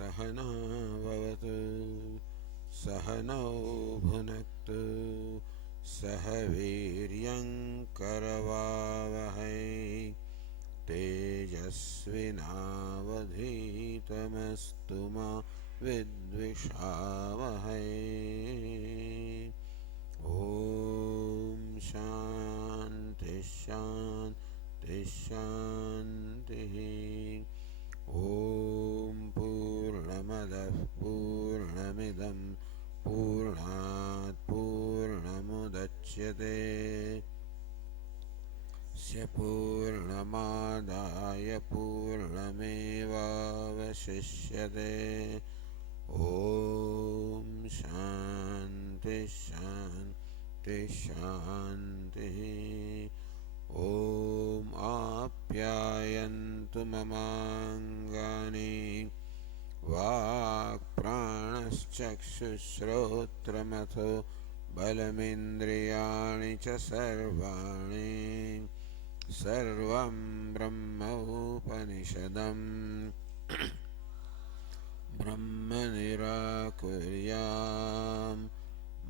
सहना भवतु सहनौ भुनक्तु सह वीर्यं करवावहै तेजस्विनावधीतमस्तु मा विद्विषावहै। ॐ शान्ति शान्ति शान्तिः। ॐ पूर्णमदः पूर्णमिदं पूर्णात् पूर्णमुदच्यते पूर्णमादाय पूर्णमेवावशिष्यते। ॐ शान्ति शान्ति शान्तिः। ॐ आप्यायन्तु ममाङ्गानि वाक्प्राणश्चक्षुश्रोत्रमथो बलमिन्द्रियाणि च सर्वाणि सर्वं ब्रह्मोपनिषदम् ब्रह्म निराकुर्याम्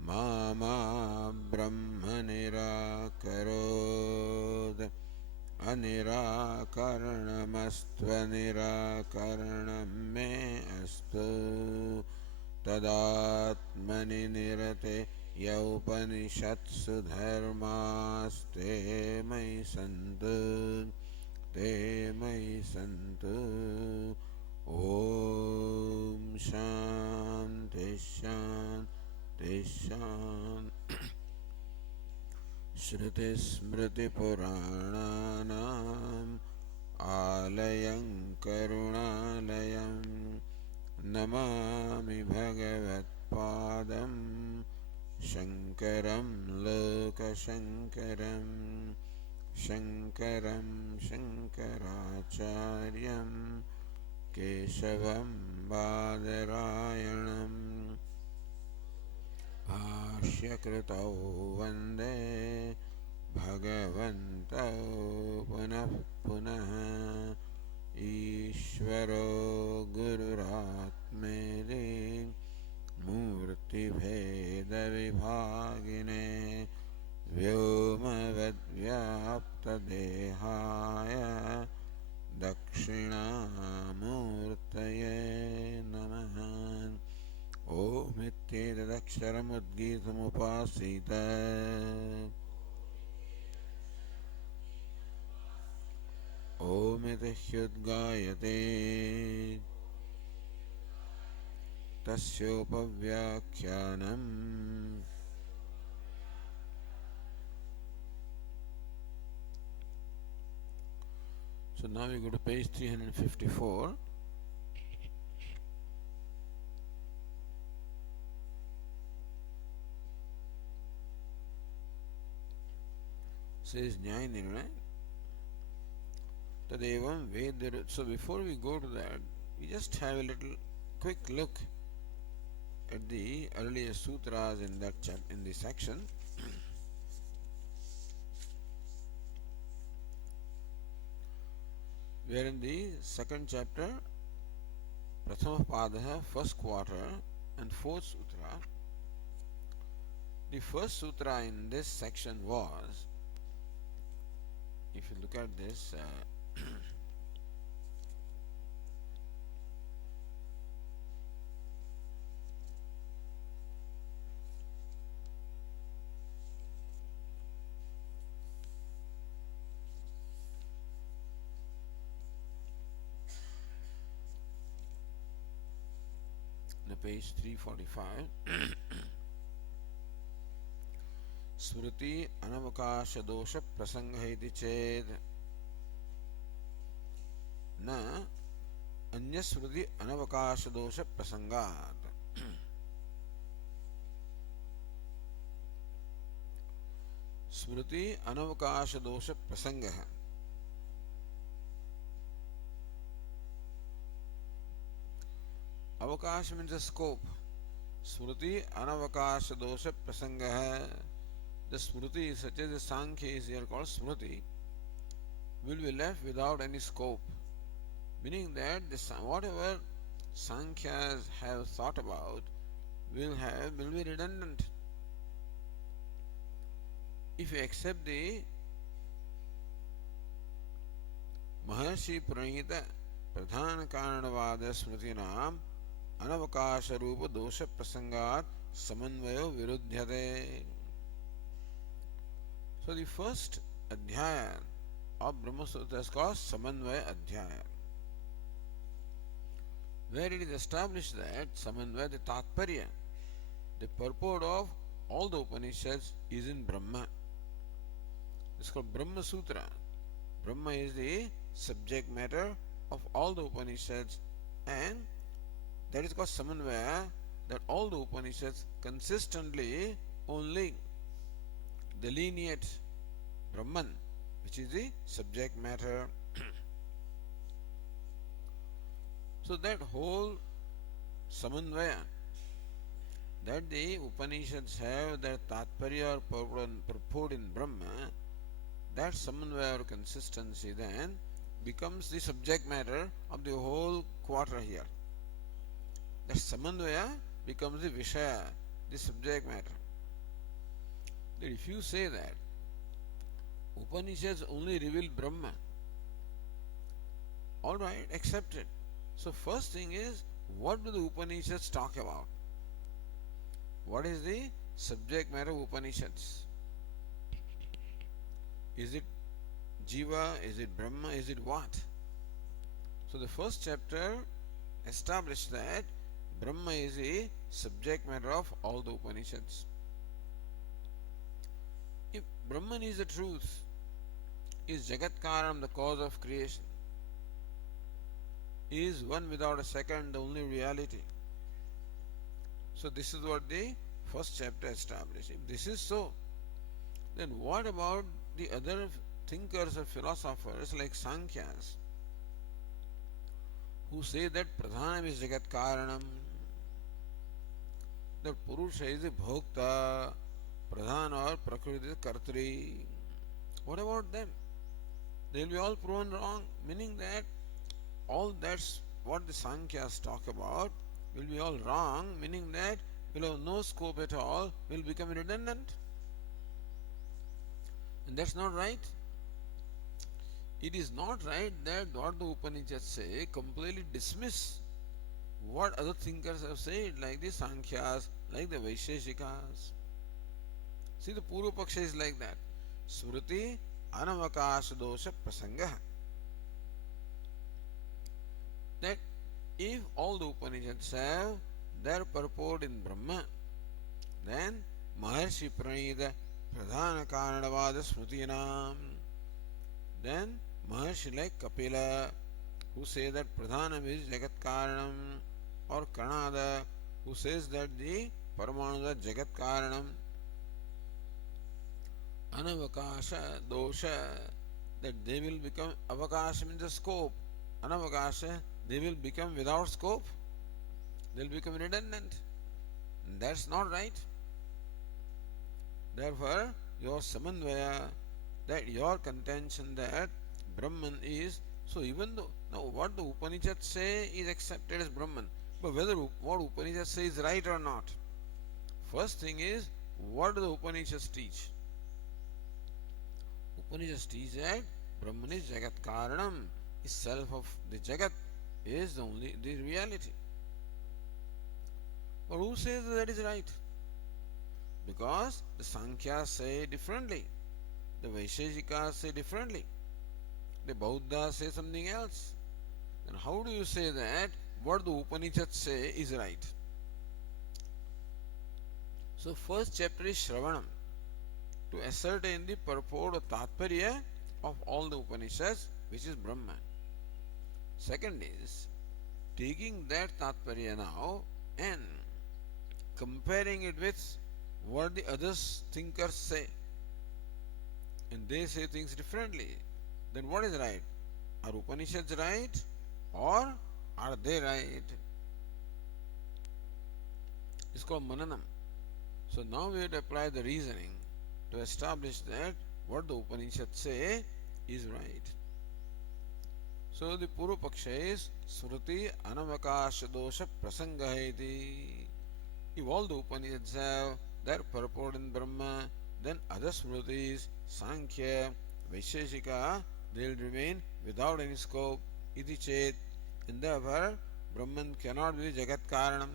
मा ब्रह्म निराकरोत् अनिराकरणमस्त्वनिराकरणं मे अस्तु तदात्मनि निरते यौपनिषत्सु धर्मास्ते मयि सन्तु ते मयि सन्तु। ॐ शान्ति शान्ति शान्ति। श्रुतिस्मृतिपुराणानाम् आलयं करुणालयं नमामि भगवत्पादं शङ्करं लोकशङ्करं शङ्करं शङ्कराचार्यं केशवं बादरायणं भाष्यकृतौ वन्दे भगवन्तौ पुनः पुनः। ईश्वरो गुरुरात्मेति मूर्तिभेदविभागिने व्योमवद्व्याप्तदेहाय दक्षिणामूर्तये नमः। ओमित्येतदक्षरमुद्गीतमुपासीत ओमिति ह्युद्गायते तस्योपव्याख्यानम्। So now we go to page 354. Says Nyaya Nirnaya Tadevam Ved. So before we go to that, we just have a little quick look at the earlier sutras in that in this section. We are in the second chapter, Prathama Padaha, first quarter, and fourth sutra. The first sutra in this section was, if you look at this, page 345. स्मृति अनवकाश दोष प्रसंग इति चेत् न अन्य स्मृति अनवकाश दोष प्रसंगात्। स्मृति अनवकाश दोष प्रसंगः अवकाश means a scope. Smriti anavakash dosha prasangah. The smriti, such as the Sankhya is here called smriti, will be left without any scope. Meaning that this, whatever Sankhyas have thought about will be redundant. If you accept the Maharshi Pranita Pradhan Karanavada Smritinam Anavakasha Rupa Dosha Prasangat Samanvayo Virudhyate. So the first adhyaya of Brahma Sutra is called Samanvaya Adhyaya, where it is established that Samanvaya, the Tatparya, the purport of all the Upanishads is in Brahma. It's called Brahma Sutra. Brahma is the subject matter of all the Upanishads, and that is called Samanvaya, that all the Upanishads consistently only delineate Brahman, which is the subject matter. So that whole Samanvaya that the Upanishads have, that Tatparya or purport in Brahma, that Samanvaya or consistency then becomes the subject matter of the whole quarter here. That Samanvaya becomes the Vishaya, the subject matter. That if you say that Upanishads only reveal Brahma, alright, accept it. So first thing is, what do the Upanishads talk about? What is the subject matter of Upanishads? Is it Jiva? Is it Brahma? Is it what? So the first chapter established that Brahma is a subject matter of all the Upanishads. If Brahman is the truth, is Jagat Karam the cause of creation? Is one without a second the only reality? So this is what the first chapter established. If this is so, then what about the other thinkers or philosophers like Sankhyas, who say that Pradhanam is Jagat Karanam, that Purusha is the Bhokta, Pradhan or Prakriti is Kartri? What about them? They will be all proven wrong, meaning that all that's what the Sankhya's talk about will be all wrong, meaning that will have no scope at all, will become redundant. And that's not right. It is not right that what the Upanishads say completely dismiss what other thinkers have said, like the Sankhyas, like the Vaisheshikas. See, the Purva Paksha is like that. Smriti Anavakasha Dosha Prasanga. That if all the Upanishads have their purport in Brahma, then Maharshi Pranita Pradhana Karanavada Smritinam, then Maharshi like Kapila, who say that Pradhanam is Jagat Karanam, or Kanada, who says that the Paramanu is Jagat Karanam, Anavakasha Dosha, that they will become, Avakasha means the scope, Anavakasha, they will become without scope, they will become redundant. That's not right. Therefore, your Samanvaya, that your contention that Brahman is, so even though, now what the Upanishads say is accepted as Brahman, but whether what Upanishads say is right or not, first thing is, what do the Upanishads teach? Upanishads teach that Brahman is Jagat Karanam, is self of the Jagat, is the only the reality. But who says that is right? Because the Sankhyas say differently, the Vaisheshikas say differently, the Bauddhas say something else. Then how do you say that what the Upanishads say is right? So first chapter is Shravanam, to ascertain the purport or Tatparya of all the Upanishads, which is Brahman. Second is taking that Tatparya now and comparing it with what the other thinkers say, and they say things differently. Then what is right? Are Upanishads right or are they right? It's called Mananam. So now we have to apply the reasoning to establish that what the Upanishads say is right. So the Purva Paksha is Smriti Anavakasha Dosha Prasanga iti. If all the Upanishads have their purport in Brahma, then other Smritis, Sankhya, Vaisheshika, they will remain without any scope. Iti chet. And therefore, Brahman cannot be Jagat Karanam.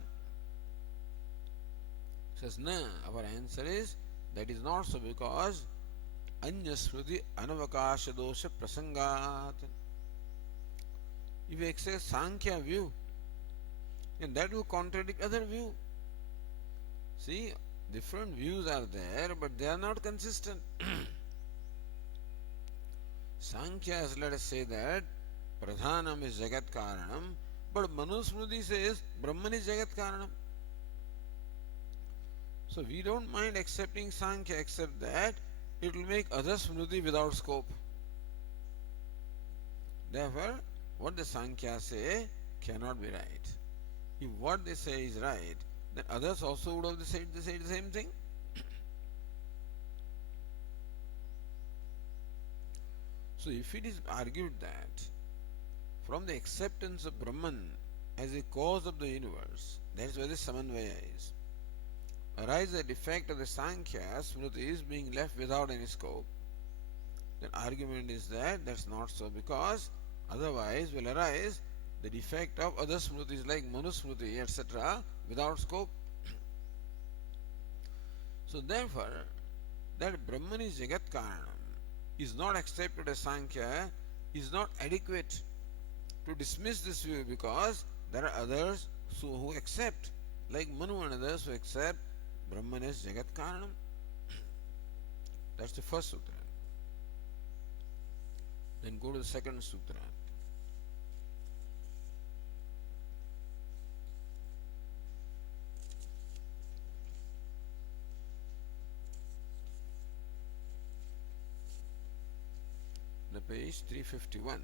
Says, no, our answer is that is not so because Anya Smriti Anavakasha Dosha Prasangat. If you accept Sankhya view, then that will contradict other view. See, different views are there, but they are not consistent. Sankhya, let us say that Pradhanam is Jagat Karanam, but Manusmriti says Brahman is Jagat Karanam. So we don't mind accepting Sankhya except that it will make other Smriti without scope. Therefore, what the Sankhya say cannot be right. If what they say is right, then others also would have said the same thing. So if it is argued that from the acceptance of Brahman as a cause of the universe, that is where the Samanvaya is, arises a defect of the Sankhya Smritis being left without any scope, then argument is that that's not so, because otherwise will arise the defect of other Smritis like Manusmriti etc. without scope. So therefore, that Brahman is Jagat Karanam is not accepted as Sankhya is not adequate to dismiss this view, because there are others who accept, like Manu and others who accept Brahman is Jagat Karanam. That's the first sutra. Then go to the second sutra. The page 351.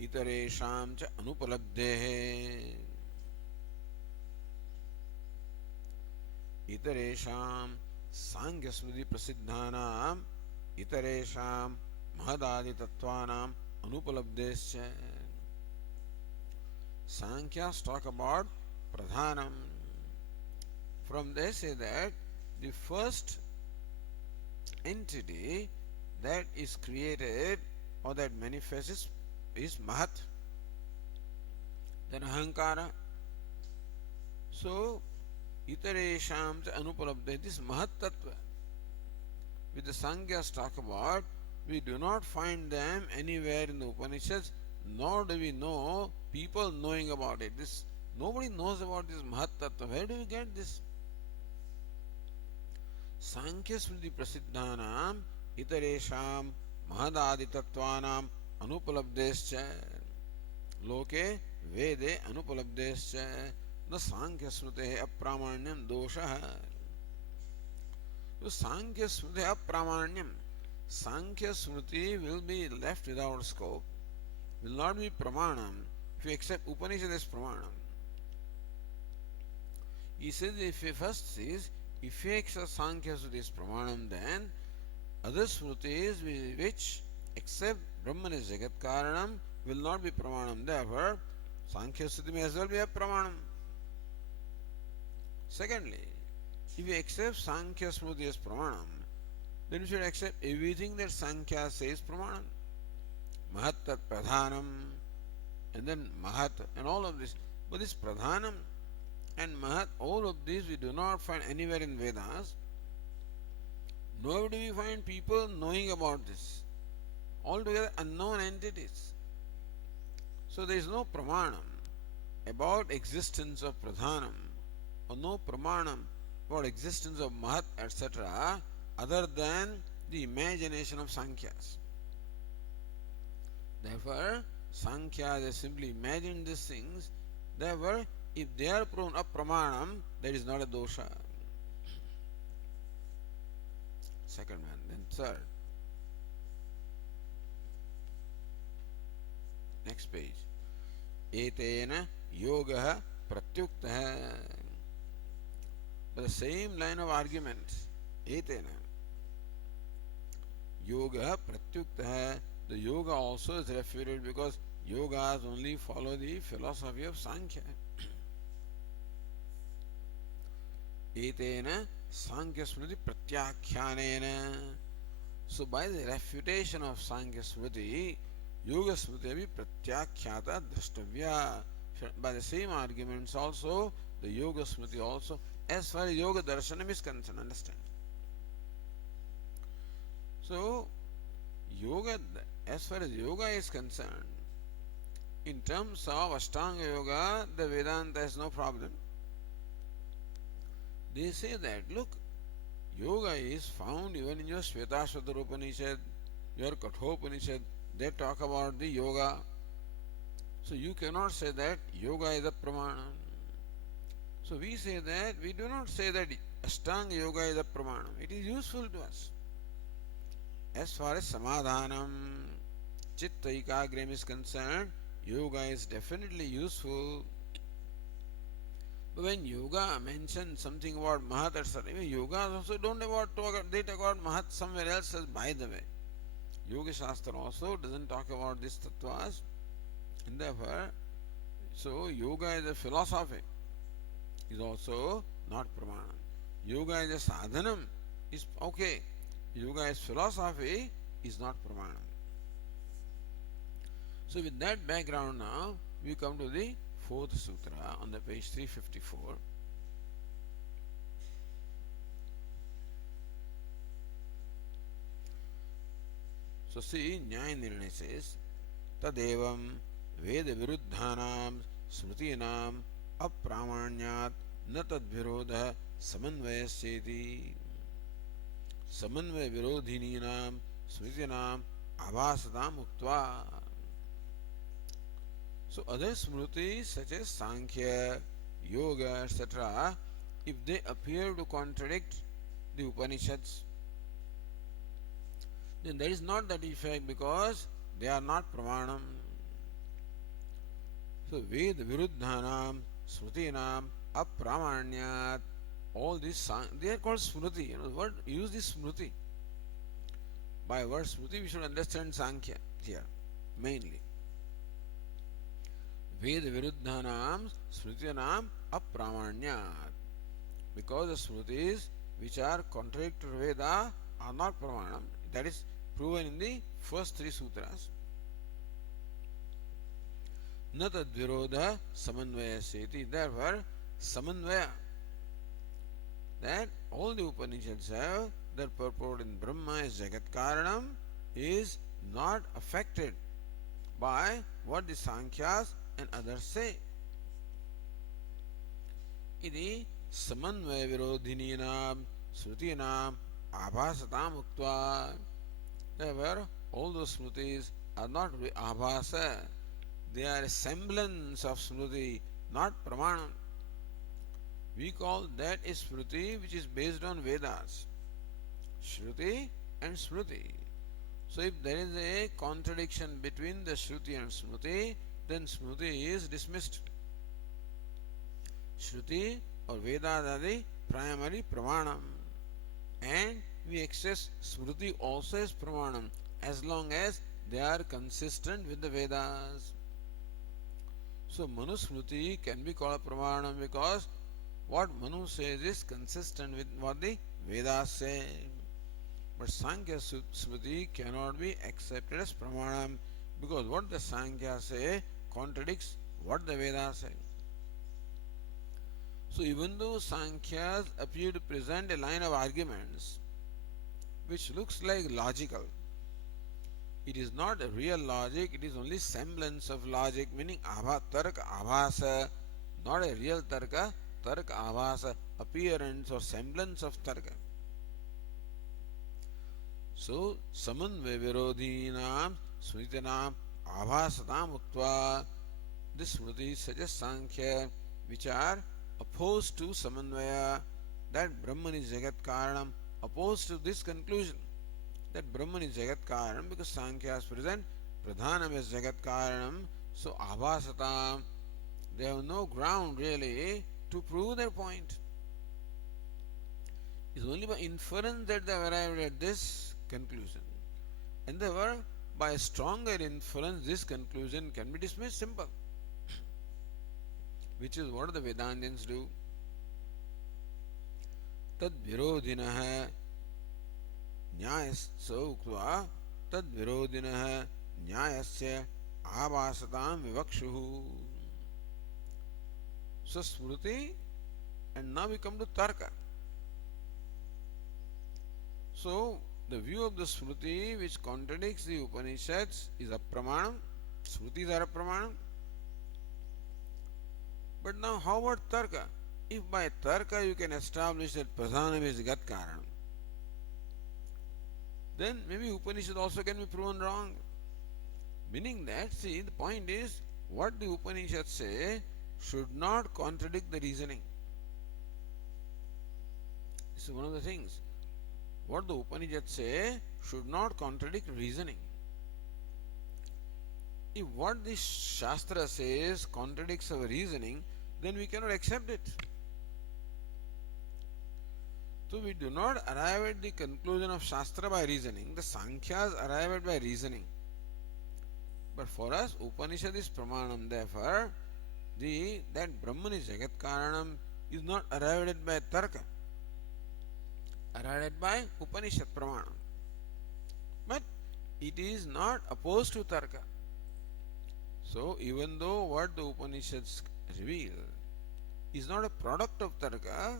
इतरेषां च अनुपलब्धेः इतरेषां सांख्यस्मृति प्रसिद्धानां इतरेषां महदादितत्वानां अनुपलब्धेश्च. Sankhya's talk about pradhanam. From there say that the first entity that is created or that manifests is Mahat, then Ahankara. So, Itaresham Anupalabdhe, this Mahat Tattva, with the Sankhya's talk about, we do not find them anywhere in the Upanishads, nor do we know people knowing about it. Nobody knows about this Mahat Tattva. Where do you get this? Sankhya Smriti Prasiddhanam Itaresham Mahadaditattvanam Anupalabdescha Loke Vede Anupalabdescha the Sankhya Smriti Apramanyam Dosha. So Sankhya Smriti Apramanyam. Sankhya Smriti will be left without scope, will not be Pramanam if you accept Upanishad as Pramanam. He says if you accept Sankhya Smriti as Pramanam, then other Smritis which except Brahman is Jagat Karanam will not be Pramanam. Therefore, Sankhya Smriti may as well be a Pramanam. Secondly, if you accept Sankhya Smriti as Pramanam, then you should accept everything that Sankhya says Pramanam. Mahat Tat Pradhanam, and then Mahat, and all of this. But this Pradhanam and Mahat, all of these we do not find anywhere in Vedas. Nor do we find people knowing about this. Altogether unknown entities. So there is no pramanam about existence of pradhanam, or no pramanam about existence of mahat, etc., other than the imagination of Sankhyas. Therefore, Sankhya, they simply imagine these things. Therefore, if they are prone of pramanam, that is not a dosha. Second one. Then third. Next page. Etena yoga pratyuktah. But the same line of argument. Etena. yoga pratyuktah. The yoga also is refuted because yogas only follow the philosophy of Sankhya. Etena Sankhya Smriti Pratyakhyana. So by the refutation of Sankhya Smriti, Yoga Smriti abhi pratyakhyata drashtavya. By the same arguments also, the Yoga Smriti also, as far as Yoga Darshanam is concerned, understand. So, Yoga, as far as Yoga is concerned, in terms of Ashtanga Yoga, the Vedanta has no problem. They say that, look, Yoga is found even in your Shvetashvatara Upanishad, your Kathopanishad, they talk about the yoga. So you cannot say that yoga is a pramana. So we say that, we do not say that Ashtanga yoga is a pramana. It is useful to us. As far as Samadhanam, Chitta Ekagram is concerned, yoga is definitely useful. But when yoga mentions something about Mahat or Sarva, yogas also don't about talk, they talk about Mahat somewhere else as by the way. Yoga Shastra also doesn't talk about these tattvas, and therefore, so yoga is a philosophy, is also not pramana. Yoga is a sadhanam, is okay. Yoga is philosophy, is not pramana. So with that background now, we come to the fourth sutra on the page 354. So see, Nyaya Nirnaya says, Tadevam Veda Viruddhanam Smritinam Apramanyat Na Tadvirodha Samanvayasyeti Samanvaya Virodhininam Smritinam Abhasatam Uktva. So other Smritis such as Sankhya, Yoga, etc., if they appear to contradict the Upanishads, then there is not that effect because they are not pramanam. So Veda Viruddhanam, Smritinam, Apramanyat, all these they are called Smriti. What use this Smriti? By word Smriti we should understand Sankhya here mainly. Veda Viruddhanam, Smritinam, Apramanyat. Because the Smritis which are contrary to Veda are not pramanam. That is proven in the first three sutras. Na tadvirodha samanvaya seti. Therefore, samanvaya, that all the Upanishads have their purport in Brahma is Jagat Karanam, is not affected by what the Sankhyas and others say. Iti samanvaya virodhininam srutinam abhasatam uktva. Therefore, all those smritis are not abhasa, they are a semblance of smriti, not pramanam. We call that a smriti which is based on Vedas, Shruti and Smriti. So if there is a contradiction between the Shruti and Smriti, then Smriti is dismissed. Shruti or Vedas are the primary pramanam, and we access Smriti also as pramanam as long as they are consistent with the Vedas. So Manu Smriti can be called a pramanam because what Manu says is consistent with what the Vedas say. But Sankhya Smriti cannot be accepted as pramanam because what the Sankhya say contradicts what the Vedas say. So even though Sankhyas appear to present a line of arguments which looks like logical, it is not a real logic, it is only semblance of logic, meaning tarka abhasa, not a real tarka, tarka abhasa, appearance or semblance of tarka. So, samanvaya virodhinam smritinam abhasatam uktva. This smriti suggests Sankhya which are opposed to samanvaya, that Brahman is Jagat Karanam, opposed to this conclusion that Brahman is Jagat Karanam because Sankhya's present Pradhanam is Jagat Karanam. So Abhasatam, they have no ground really to prove their point. It's only by inference that they have arrived at this conclusion. And therefore, by a stronger inference, this conclusion can be dismissed simple, which is what the Vedantins do. Tad virodhinah न्यायस्य उक्त्वा तद्विरोधिनः न्यायस्य आभासतां विवक्षुः. So Smriti, and now we come to Tarka. So the view of the Smriti which contradicts the Upanishads is apramanam. Smritis are apramanam. But now how about Tarka? If by Tarka you can establish that Pradhanam is Gat Karanam, then maybe Upanishad also can be proven wrong. Meaning that, see, the point is, what the Upanishads say should not contradict the reasoning. This is one of the things. What the Upanishads say should not contradict reasoning. If what this Shastra says contradicts our reasoning, then we cannot accept it. So we do not arrive at the conclusion of Shastra by reasoning. The Sankhyas arrive at by reasoning. But for us, Upanishad is Pramanam. Therefore, that Brahman is Jagat Karanam is not arrived at by Tarka. Arrived at by Upanishad Pramanam. But it is not opposed to Tarka. So even though what the Upanishads reveal is not a product of Tarka,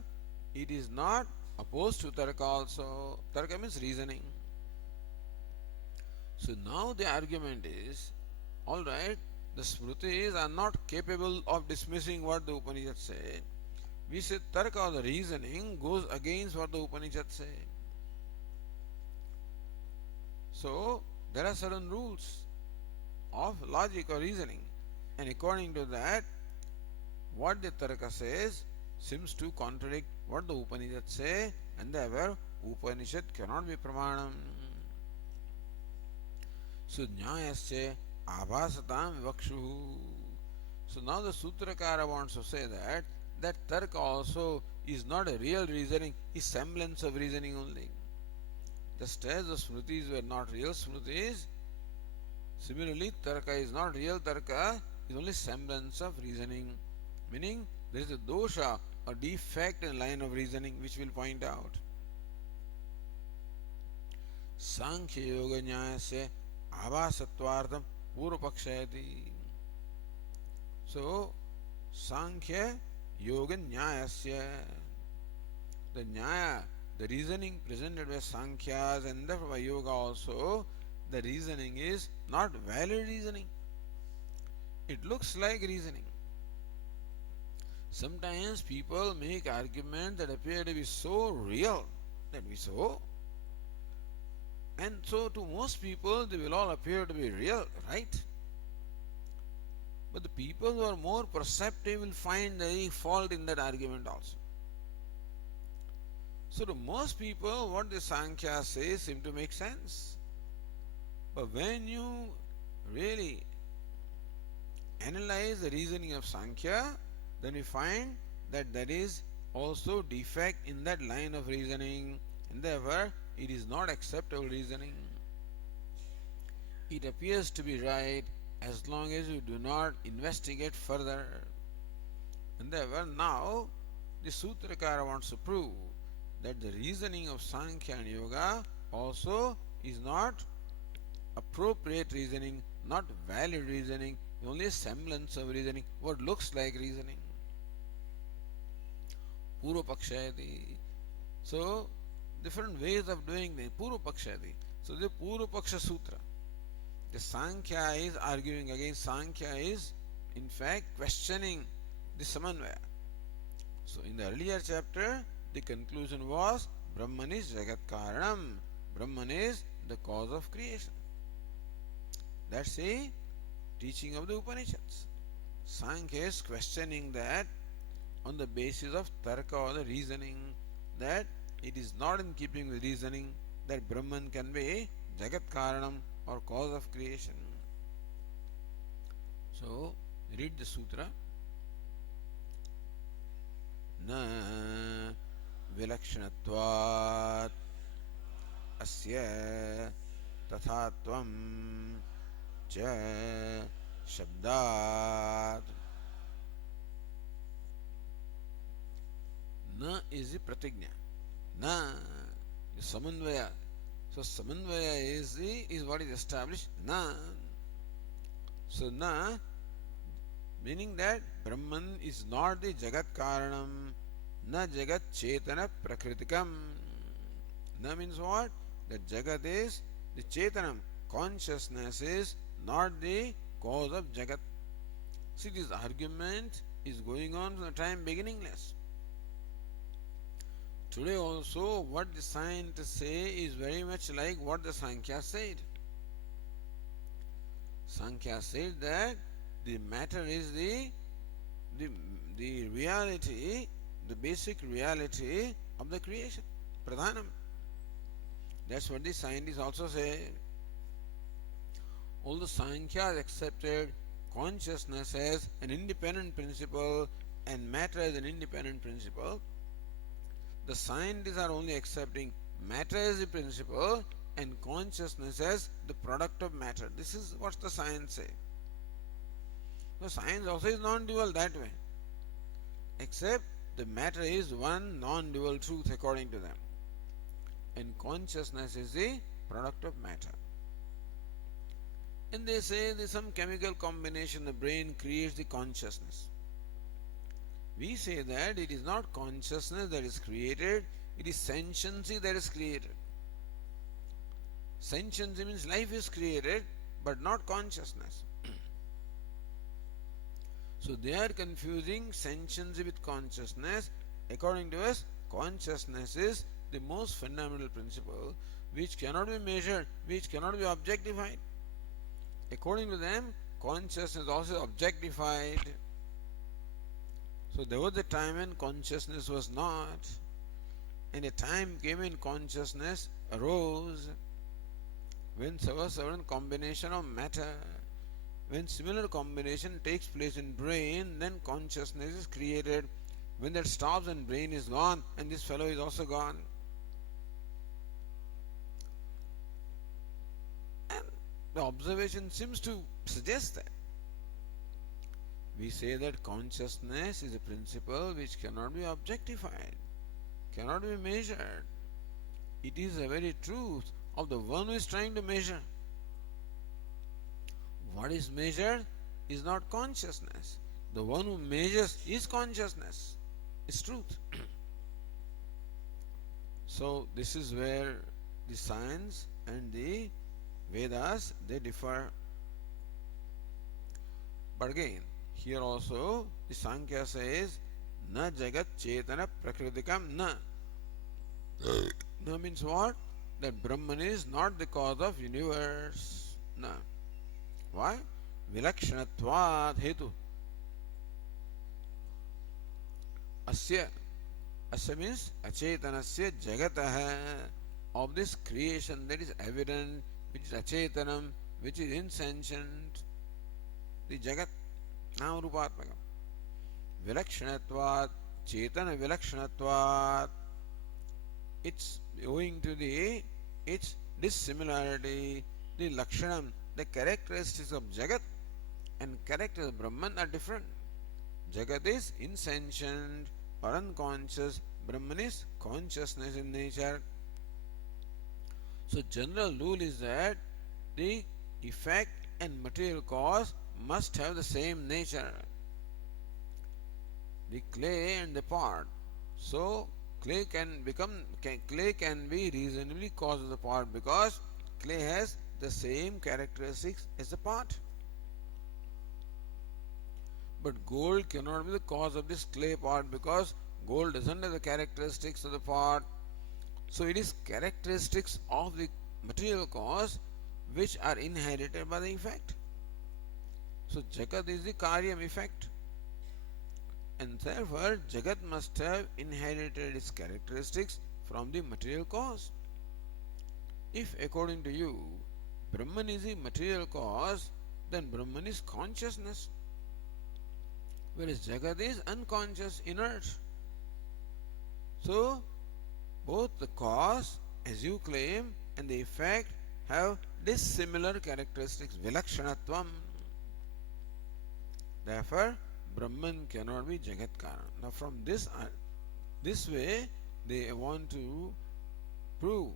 it is not opposed to Tarka also. Tarka means reasoning. So now the argument is, alright, the Smritis are not capable of dismissing what the Upanishads say. We say Tarka or the reasoning goes against what the Upanishads say. So there are certain rules of logic or reasoning, and according to that, what the Tarka says seems to contradict what the Upanishads say, and therefore Upanishad cannot be Pramanam. So Nyayasya Abhasatam Vivakshuhu. So now the Sutrakara wants to say that Tarka also is not a real reasoning, is semblance of reasoning only. Just as the Smritis were not real Smritis, similarly Tarka is not real Tarka, is only semblance of reasoning. Meaning there is a dosha, a defect in line of reasoning, which we will point out. Sankhya Yoga Nyayasya Abhasatvartham Purvapakshayati. So, Sankhya Yoga Nyayasya, the Nyaya, the reasoning presented by Sankhyas and therefore by Yoga also, the reasoning is not valid reasoning. It looks like reasoning. Sometimes people make arguments that appear to be so real that we so, and so to most people they will all appear to be real, right? But the people who are more perceptive will find the fault in that argument also. So to most people, what the Sankhya says seem to make sense. But when you really analyze the reasoning of Sankhya, then we find that there is also defect in that line of reasoning, and therefore it is not acceptable reasoning. It appears to be right as long as you do not investigate further. And therefore now the Sutrakara wants to prove that the reasoning of Sankhya and Yoga also is not appropriate reasoning, not valid reasoning, only a semblance of reasoning, what looks like reasoning. Purvapakshayati. So, different ways of doing the Purvapakshayati. So, the Purvapaksha Sutra. The Sankhya is arguing against, Sankhya is in fact questioning the Samanvaya. So, in the earlier chapter, the conclusion was Brahman is Jagat Karanam. Brahman is the cause of creation. That's the teaching of the Upanishads. Sankhya is questioning that on the basis of Tarka or the reasoning, that it is not in keeping with reasoning that Brahman can be Jagat Karanam or cause of creation. So, read the sutra. Na vilakshanatvat asya तथा त्वं च शब्दात्. न is the pratigna. Na is samanvaya. So samanvaya is what is established. Na. So na meaning that Brahman is not the Jagat Karanam, na Jagat Chetana Prakritikam. Na means what? That Jagat is the Chetanam. Consciousness is not the cause of Jagat. See, this argument is going on from the time beginningless. Today also, what the scientists say is very much like what the Sankhya said. Sankhya said that the matter is the reality, the basic reality of the creation, pradhanam. That's what the scientists also say. Although Sankhya has accepted consciousness as an independent principle and matter as an independent principle, the scientists are only accepting matter as a principle and consciousness as the product of matter. This is what the science say. So science also is non-dual that way, except the matter is one non-dual truth according to them, and consciousness is the product of matter. And they say there's some chemical combination the brain creates the consciousness. We say that it is not consciousness that is created, it is sentiency that is created. Sentiency means life is created, but not consciousness. So they are confusing sentiency with consciousness. According to us, consciousness is the most fundamental principle which cannot be measured, which cannot be objectified. According to them, consciousness also objectified. So there was a time when consciousness was not, and a time came when consciousness arose, when there was a certain combination of matter. When similar combination takes place in brain, then consciousness is created. When that stops and brain is gone, and this fellow is also gone. And the observation seems to suggest that. We say that consciousness is a principle which cannot be objectified, cannot be measured. It is the very truth of the one who is trying to measure. What is measured is not consciousness. The one who measures is consciousness, is truth. So this is where the science and the Vedas they differ. But again, here also the Sankhya says na jagat chetana prakritikam na. Na means what? That Brahman is not the cause of universe. Na. Why? Vilakshanatvad hetu. Asya. Asya means acetanasya jagatah. Of this creation that is evident, which is acetanam, which is insentient. The jagat. Nama rupatmakam. Vilakshanatvad. Chetana vilakshanatvad. It's owing to its dissimilarity, the lakshanam, the characteristics of Jagat and characters of Brahman are different. Jagat is insentient or unconscious, Brahman is consciousness in nature. So general rule is that the effect and material cause must have the same nature. The clay and the pot. So clay can be reasonably cause of the pot because clay has the same characteristics as the pot. But gold cannot be the cause of this clay pot because gold doesn't have the characteristics of the pot. So it is characteristics of the material cause which are inherited by the effect. So Jagat is the Karyam effect. And therefore Jagat must have inherited its characteristics from the material cause. If according to you Brahman is the material cause, then Brahman is consciousness, whereas Jagat is unconscious, inert. So both the cause, as you claim, and the effect have dissimilar characteristics, vilakshanatvam. Therefore, Brahman cannot be Jagat Karan. Now, from this way, they want to prove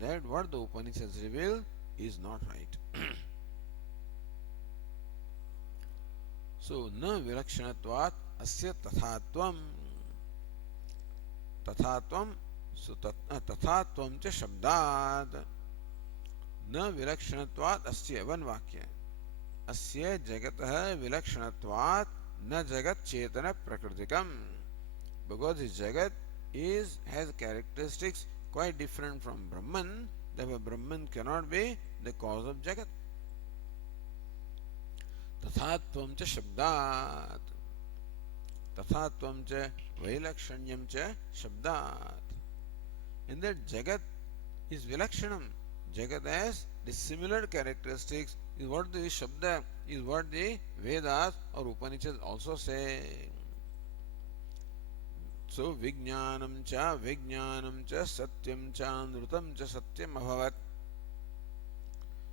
that what the Upanishads reveal is not right. So, na vilakshanatvat asya tathatvam. Tathatvam, so tathatvam cha shabdat. न विलक्षणत्वात् अस्य one वाक्य अस्य जगतः विलक्षणत्वात् न जगत चेतन प्रकृतिकम because this jagat has characteristics quite different from Brahman, therefore Brahman cannot be the cause of jagat. तथात्वं च शब्दात् तथात्वं च वैलक्षण्यं च शब्दात्. In that jagat is vilakshanam. Jagat has dissimilar characteristics is what the Shabda is what the Vedas or Upanishads also say. So Vijnanam cha Satyam cha Nrutam cha Satyam abhavat.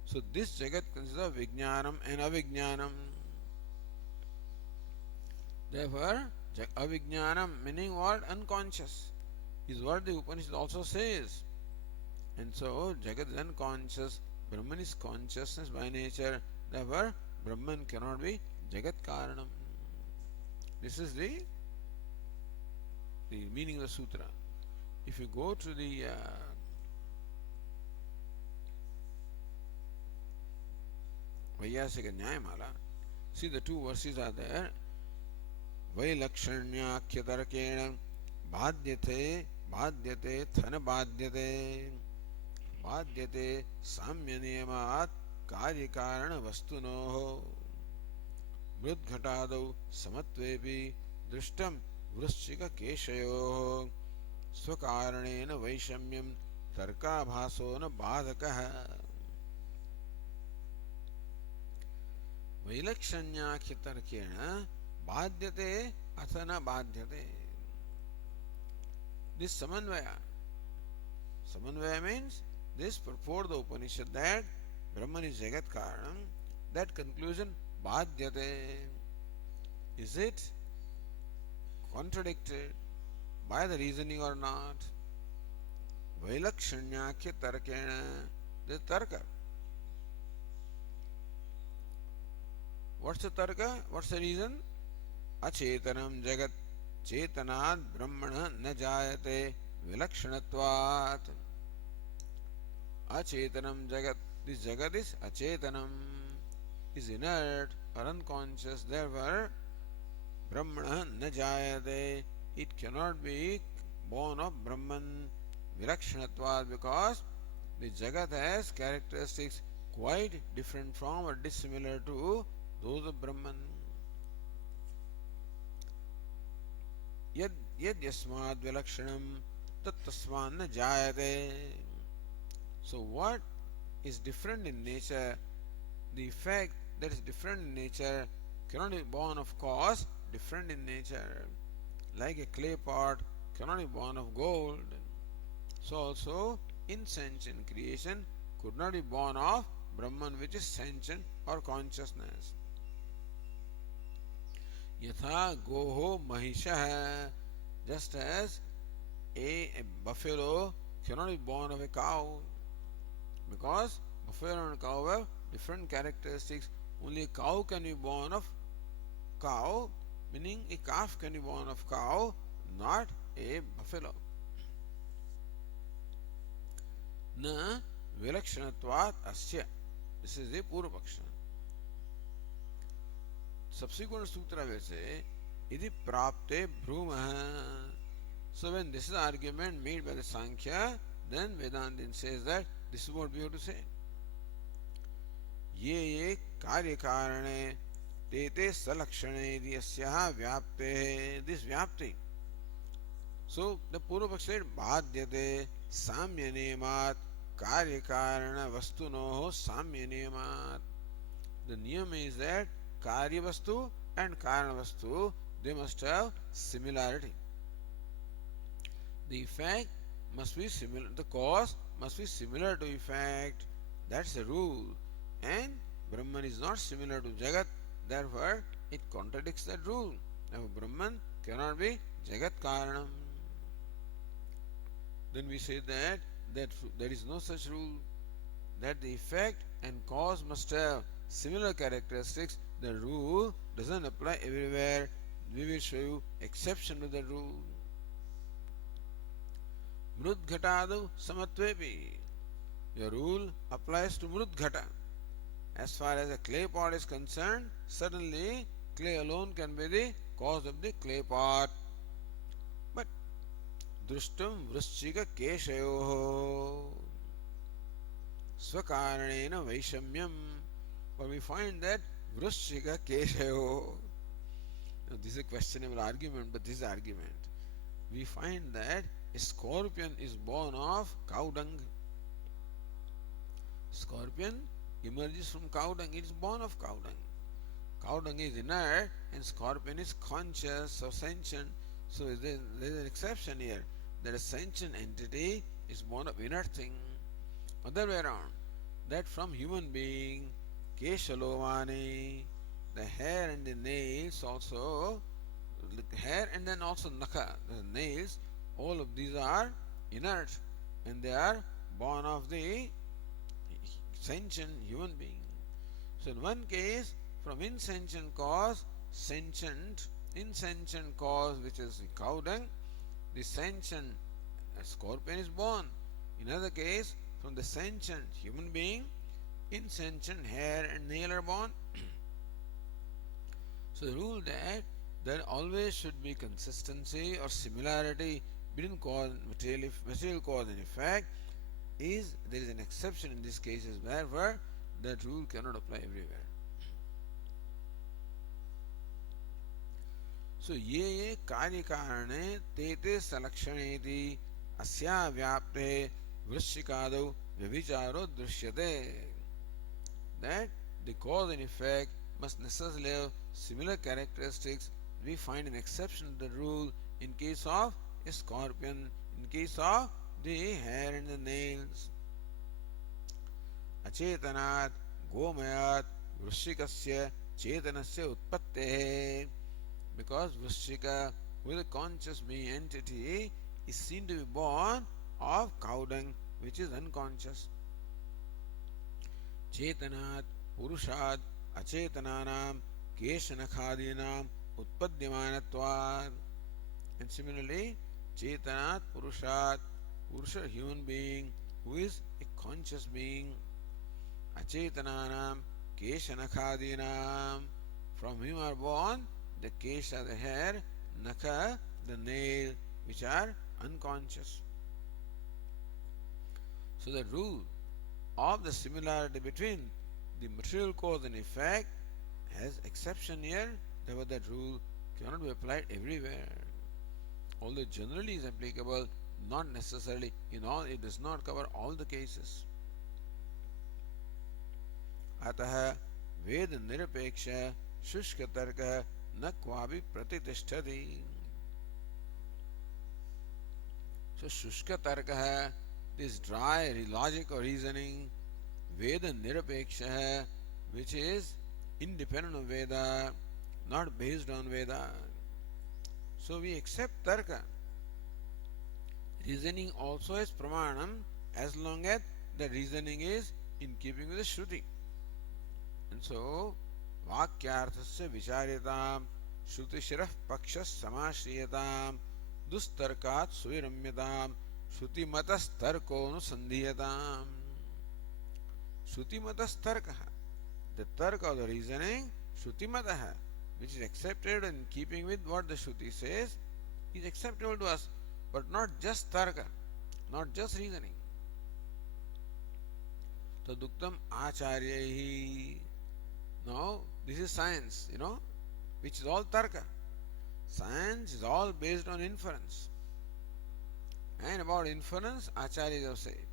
So this Jagat consists of Vijnanam and Avijnanam. Therefore, Avijnanam meaning what? Unconscious is what the Upanishad also says. And so, Jagat is unconscious, Brahman is consciousness by nature, therefore, Brahman cannot be Jagat Karanam. This is the meaning of the sutra. If you go to the Vaiyasika Nyayamala, see the two verses are there. Vailakshanya Tarkena Bhadyate Thana Bhadyate बाध्यते साम्य नियमात् कार्य कारण वस्तुनोः मृद्घटादौ समत्वेपि दृष्टं वृश्चिक केशयोः स्वकारणेन वैषम्यं तर्काभासो न बाधकः. वैलक्षण्याख्य तर्केण बाध्यते अथ न बाध्यते. This Samanvaya means this purport the Upanishad that Brahman is Jagat Karanam. That conclusion Bhadyate. Is it contradicted by the reasoning or not? Vailakshanyakya Tarkena. The Tarka. What's the Tarka? What's the reason? Achetanam Jagat Chetanad Brahmana na jayate Vilakshanatvat. Achetanam Jagat. This Jagat is Achetanam, is inert or unconscious. Therefore, Brahmana na jayate. It cannot be born of Brahman. Vilakshanatvat, because the Jagat has characteristics quite different from or dissimilar to those of Brahman. Yad yasmad vilakshanam tat tasman na jayate. So what is different in nature, the effect that is different in nature cannot be born of cause different in nature. Like a clay pot cannot be born of gold. So also insentient creation could not be born of Brahman, which is sentient or consciousness. Yatha goho mahishah, just as a buffalo cannot be born of a cow, because buffalo and cow have different characteristics. Only a cow can be born of cow, meaning a calf can be born of cow, not a buffalo. Na vilakshanatvat asya. This is a Purva Paksha. Subsequent sutra will say, Idi prapte bhrumah. So when this is the argument made by the Sankhya, then Vedantin says that this is what we have to say. Ye karya karane tete salakshane diyasyaha vyapte. This vyapti. So the Purva Paksha said, Bhadyate samya nemat karya karana vastunoho samya nemat. The niyam is that karya vastu and karana vastu, they must have similarity. The effect must be similar, the cause must be similar to effect. That's a rule. And Brahman is not similar to Jagat, therefore it contradicts that rule. Now Brahman cannot be Jagat Karanam. Then we say that there is no such rule, that the effect and cause must have similar characteristics. The rule doesn't apply everywhere. We will show you exception to the rule. Mrudghatadu samatvepi. Your rule applies to Mrudghata. As far as a clay pot is concerned, certainly clay alone can be the cause of the clay pot. But Drushtam Vrishchika Keshayoho Swakaranena Vaishamyam. But we find that Vrishchika Keshayoho. Now, this is a questionable argument, but this is argument. We find that a scorpion is born of cow dung. Scorpion emerges from cow dung. It is born of cow dung. Cow dung is inert and scorpion is conscious or sentient. So there is an exception here, that a sentient entity is born of inert thing. Other way around, that from human being, Keshalovani, the hair and the nails also, the hair and then also Nakha, the nails, all of these are inert and they are born of the sentient human being. So in one case, from insentient cause, insentient cause, which is the cow dung, the sentient scorpion is born. In other case, from the sentient human being, insentient hair and nail are born. So the rule that there always should be consistency or similarity between material cause and effect is there is an exception in these cases, wherever that rule cannot apply everywhere. So ye कार्य कारणे तेते सलक्षणेति अस्या व्याप्ते वृश्चिकादौ व्यभिचारो दृश्यते. That the cause and effect must necessarily have similar characteristics. We find an exception to the rule in case of a scorpion, in case of the hair and the nails. Achetanaat gomayat vrishikasya chetanasya utpattehe. Because Vrishika, with a conscious being entity, is seen to be born of cow dung, which is unconscious. Chetanat purushat acetananam keshanakadinam utpadyamanatvat. And similarly, Chetanat purushat, Purusha, human being, who is a conscious being. Acetananam keshanakadinam, from whom are born the kesha, the hair, nakha, the nail, which are unconscious. So the rule of the similarity between the material cause and effect has exception here, therefore that rule cannot be applied everywhere. Although generally is applicable, not necessarily in all, it does not cover all the cases. अतः वेद निरपेक्ष शुष्क तर्क न क्वापि प्रतिष्ठति. So शुष्क तर्क है, this dry logic or reasoning, Veda nirapeksha hai, which is independent of Veda, not based on Veda. So we accept tarka. Reasoning also is pramanam as long as the reasoning is in keeping with the Shruti. And so वाक्यार्थस्य विचार्यताम श्रुतिशिरः पक्षः समाश्रियताम दुस्तर्कात् सुविरम्यताम श्रुतिमतस्तर्कोऽनुसन्धीयताम. Shrutimatatarka, the tarka of the reasoning, Shrutimataha, which is accepted in keeping with what the Shruti says, is acceptable to us, but not just tarka, not just reasoning. Taduktam acharyahi. Now, this is science, which is all tarka. Science is all based on inference. And about inference, acharyas have said,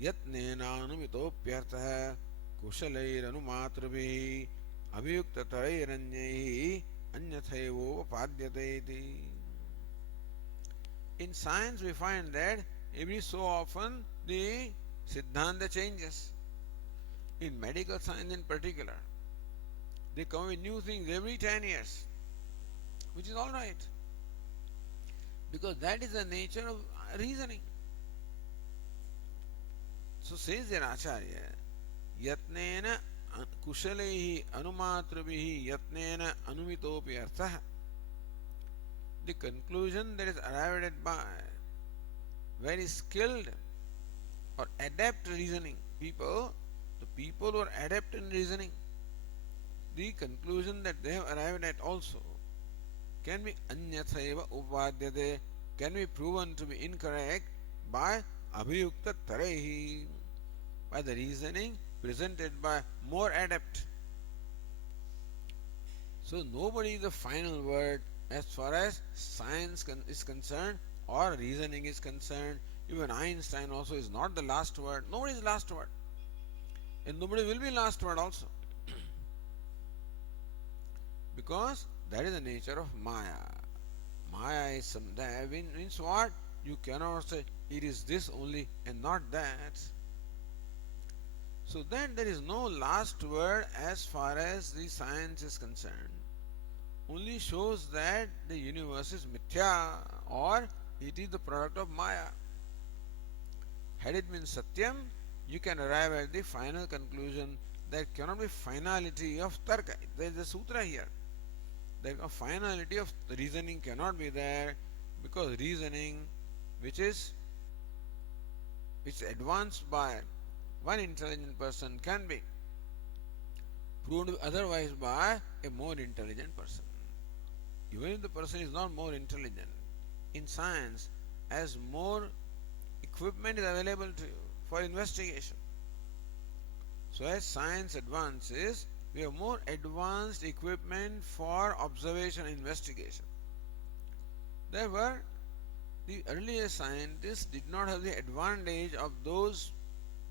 यत्नेनानुमितोप्यर्थः कुशलैरनुमातृभिः अभियुक्ततरैरन्यैः अन्यथैवोपपाद्यते इति. In science we find that every so often the Siddhanta changes. In medical science in particular, they come with new things every 10 years, which is alright. Because that is the nature of reasoning. So says their Acharya, Yatnena Kushalehi Anumatrubihi Yatnena Anumitopi Arthaha. The conclusion that is arrived at by very skilled or adept reasoning people, the people who are adept in reasoning, the conclusion that they have arrived at also can be anyathaiva upadyate, can be proven to be incorrect by abhiyukta tarehi, by the reasoning presented by more adept. So nobody is the final word as far as science is concerned or reasoning is concerned. Even Einstein also is not the last word. Nobody is the last word. And nobody will be last word also. Because that is the nature of Maya. Maya is that means what? You cannot say it is this only and not that. So then there is no last word as far as the science is concerned. Only shows that the universe is mithya or it is the product of Maya. Had it been Satyam, you can arrive at the final conclusion. There cannot be finality of Tarka. There is a sutra here. The finality of reasoning cannot be there, because reasoning which is advanced by one intelligent person can be proved otherwise by a more intelligent person. Even if the person is not more intelligent, in science, as more equipment is available to you for investigation. So as science advances, we have more advanced equipment for observation and investigation. Therefore, the earlier scientists did not have the advantage of those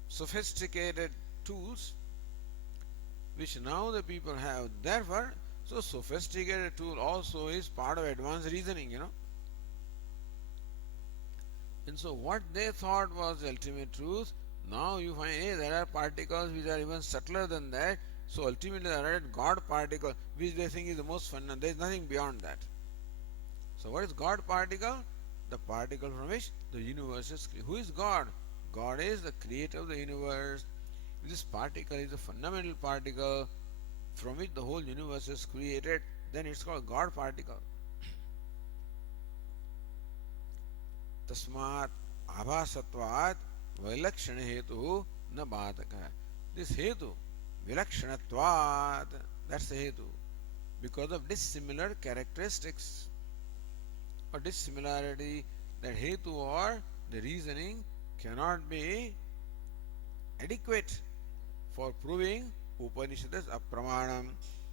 sophisticated tools which now the people have. Therefore, so sophisticated tool also is part of advanced reasoning, And so what they thought was the ultimate truth, now you find, hey, there are particles which are even subtler than that. So ultimately there are God particle, which they think is the most fundamental. There is nothing beyond that. So what is God particle? The particle from which the universe is created. Who is God? God is the creator of the universe. If this particle is the fundamental particle from which the whole universe is created, then it's called God particle. Tasmat abhasatvat vilakshana hetu na bhataka. This hetu, vilakshanatvat, that's the hetu. Because of dissimilar characteristics or dissimilarity, that hetu or the reasoning cannot be adequate for proving Upanishads apramanam,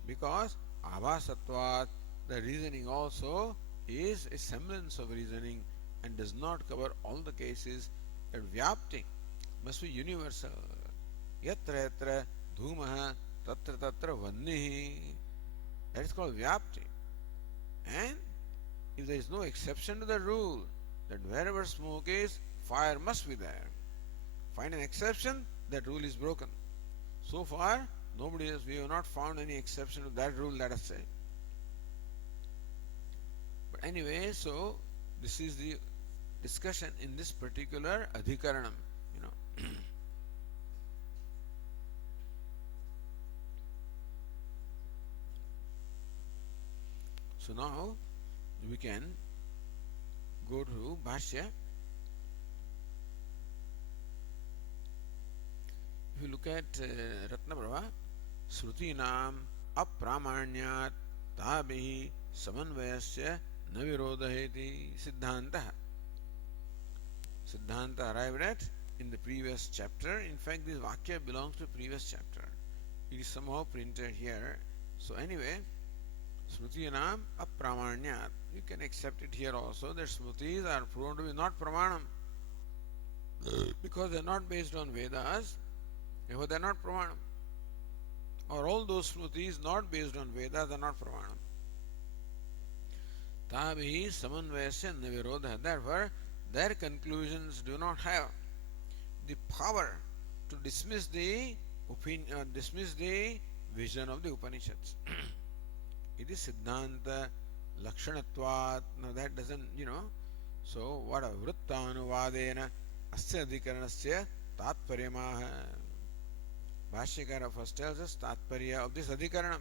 because abhasatvat, the reasoning also is a semblance of reasoning and does not cover all the cases. That vyapti must be universal. Yatra yatra dhumaha tatra tatra vannihi. That is called vyapti. And if there is no exception to the rule that wherever smoke is, fire must be there, find an exception, that rule is broken. So far, we have not found any exception to that rule, let us say. But anyway, so this is the discussion in this particular adhikaranam, So now we can go to Bhashya. If you look at Ratnaprabha, Shrutinam apramanyat tabihi samanvayasya navirodaheti siddhantaha. Siddhanta arrived at in the previous chapter. In fact, this Vakya belongs to the previous chapter. It is somehow printed here. So anyway, Smrutinam apramanyat. You can accept it here also that Smrutis are proven to be not pramanam, because they are not based on Vedas. Therefore, they are not pramanam. Or all those Smrutis not based on Vedas are not pramanam. Tabihi samanvayasya navirodha. Therefore, their conclusions do not have the power to dismiss the opinion, dismiss the vision of the Upanishads. It is Siddhanta Lakshanatvat. Now that doesn't, so what a Vrittanuvadena Asya Adhikaranasya Tatparyamaha. Bhashyakara first tells us Tatparya of this Adhikaranam.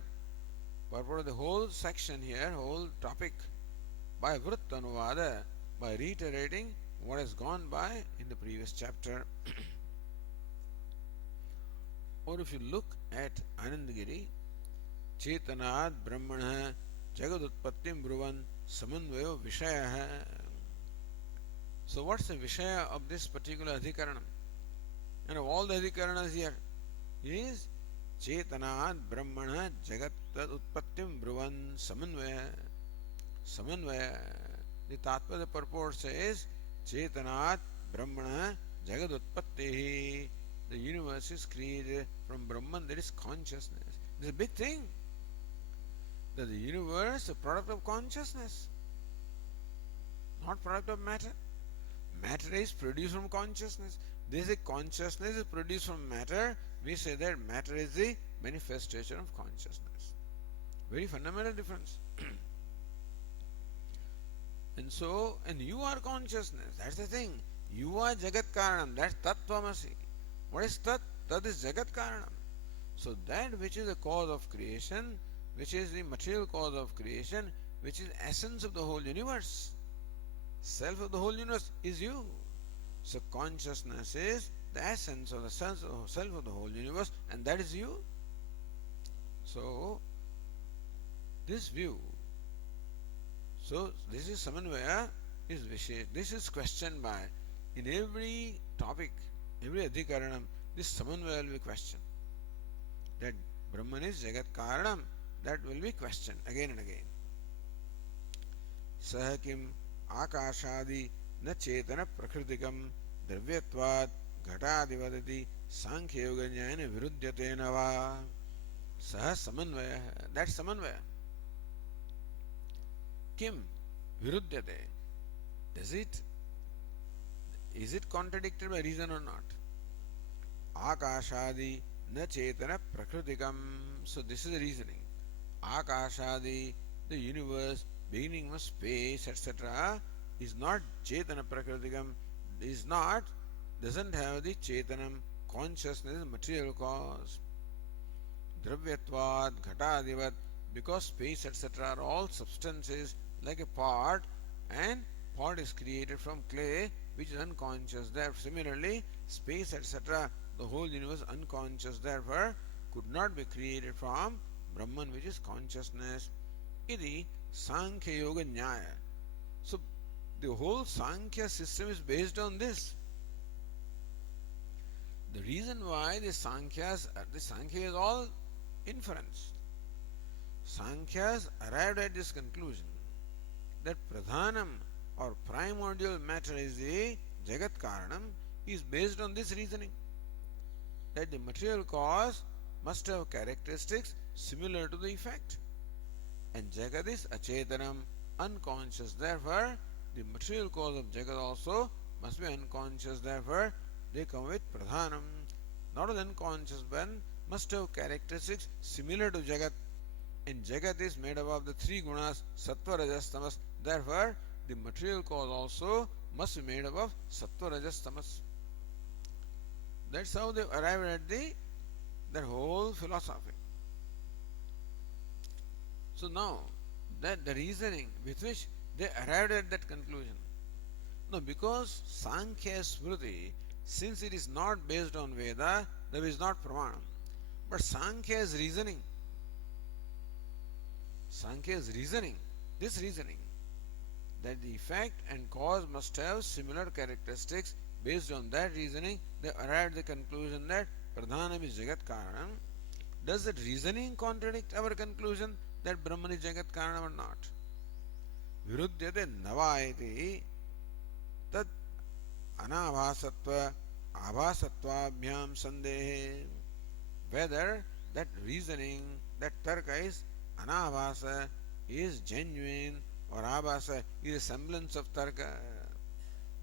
Purport of the whole section here, whole topic, by Vrittanuvada, by reiterating what has gone by in the previous chapter. Or if you look at Anandagiri, Chetanad Brahmana Jagadutpattim Bruvan Samanvayo Vishaya. So what's the Vishaya of this particular Adhikaranam? And of all the Adhikaranas here, is Chetanad Brahmana Jagat Utpattim Bruvan Samanvaya. Samanvaya. The Tatva, the purport says Chetanat Brahmana Jagat Utpattihi. The universe is created from Brahman, that is consciousness. This is a big thing. That the universe is a product of consciousness, not product of matter. Matter is produced from consciousness. This is consciousness is produced from matter. We say that matter is the manifestation of consciousness. Very fundamental difference. And you are consciousness. That's the thing. You are Jagat Karanam. That's Tattvamasi. What is Tat? Tat is Jagat Karanam. So that which is the cause of creation, which is the material cause of creation, which is essence of the whole universe, self of the whole universe is you. So consciousness is the essence of the self of the whole universe, and that is you. So this view, so this is Samanvaya, is Vishesh. This is questioned by, in every topic, every Adhikaranam, this Samanvaya will be questioned. That Brahman is Jagat Karanam, that will be questioned again and again. Sahakim Akashadi na Chetana Prakritikam Dravyatvad Ghatadivadati Sankhya Yoga Jnana Viruddhyatena va. Saha Samanvaya, that's Samanvaya. Kim Virudhyate. Is it contradicted by reason or not? Akashadi na Chetana Prakritikam. So this is the reasoning. Akashadi, the universe, beginning of space, etc., is not Chetana Prakritikam, doesn't have the Chetanam, consciousness, material cause. Dravyatvad, Ghatadivat, because space, etc., are all substances like a pot, and pot is created from clay, which is unconscious. Therefore, similarly, space, etc., the whole universe unconscious, therefore, could not be created from Brahman, which is consciousness. Iti Sankhya Yoga Nyaya. So the whole Sankhya system is based on this. The reason why the Sankhya is all inference. Sankhyas arrived at this conclusion that Pradhanam or primordial matter is the Jagat Karanam is based on this reasoning, that the material cause must have characteristics similar to the effect, and Jagat is Achetanam, unconscious, therefore the material cause of Jagat also must be unconscious, therefore they come with Pradhanam, not as unconscious but must have characteristics similar to Jagat, and Jagat is made up of the three gunas Sattva, Rajas, Tamas, therefore the material cause also must be made up of Sattva, Rajas, Tamas. That's how they arrived at their whole philosophy. So now, that the reasoning with which they arrived at that conclusion. Now, because Sankhya Smriti, since it is not based on Veda, there is not Pramanam. But Sankhya is reasoning. Sankhya is reasoning. This reasoning, that the effect and cause must have similar characteristics. Based on that reasoning, they arrived at the conclusion that Pradhanam is Jagat Karanam. Does that reasoning contradict our conclusion that Brahman is Jagat Karanam or not? Viruddhyate navaiti tad anabhasatva abhasatvabhyam sandehe. Whether that reasoning, that tarka is anabhasa, is genuine, or abhasa is a semblance of tarka.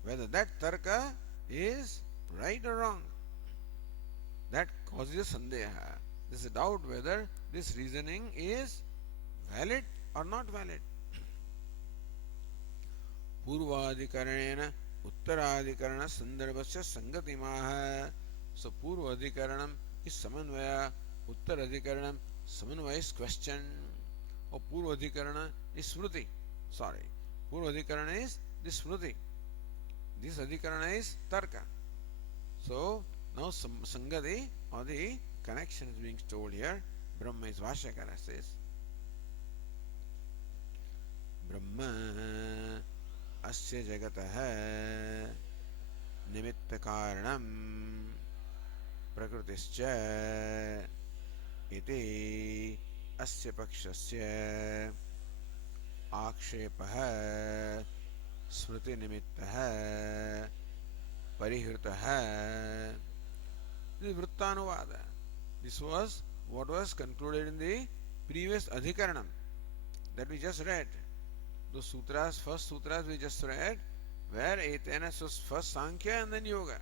Whether that tarka is right or wrong. That causes sandeha. This is a doubt whether this reasoning is valid or not valid. पूर्वाधिकरणेन उत्तराधिकरण संदर्भस्य संगतिमाह. So पूर्वाधिकरणम is समन्वय, उत्तराधिकरणम समन्वय is question, or पूर्वाधिकरण is smriti. Sorry, पूर्वाधिकरण is the smriti. This adhikarana is tarka. So now sangati or the connection is being told here. Brahma is Vashyakara says. Brahma asya jagatah nimitta karanam prakritischa iti asya pakshasya akshepah smriti nimittah parihritah. This is Vrittanuvada. This was what was concluded in the previous Adhikaranam that we just read. Those sutras, first sutras we just read, where Etena was first Sankhya and then Yoga.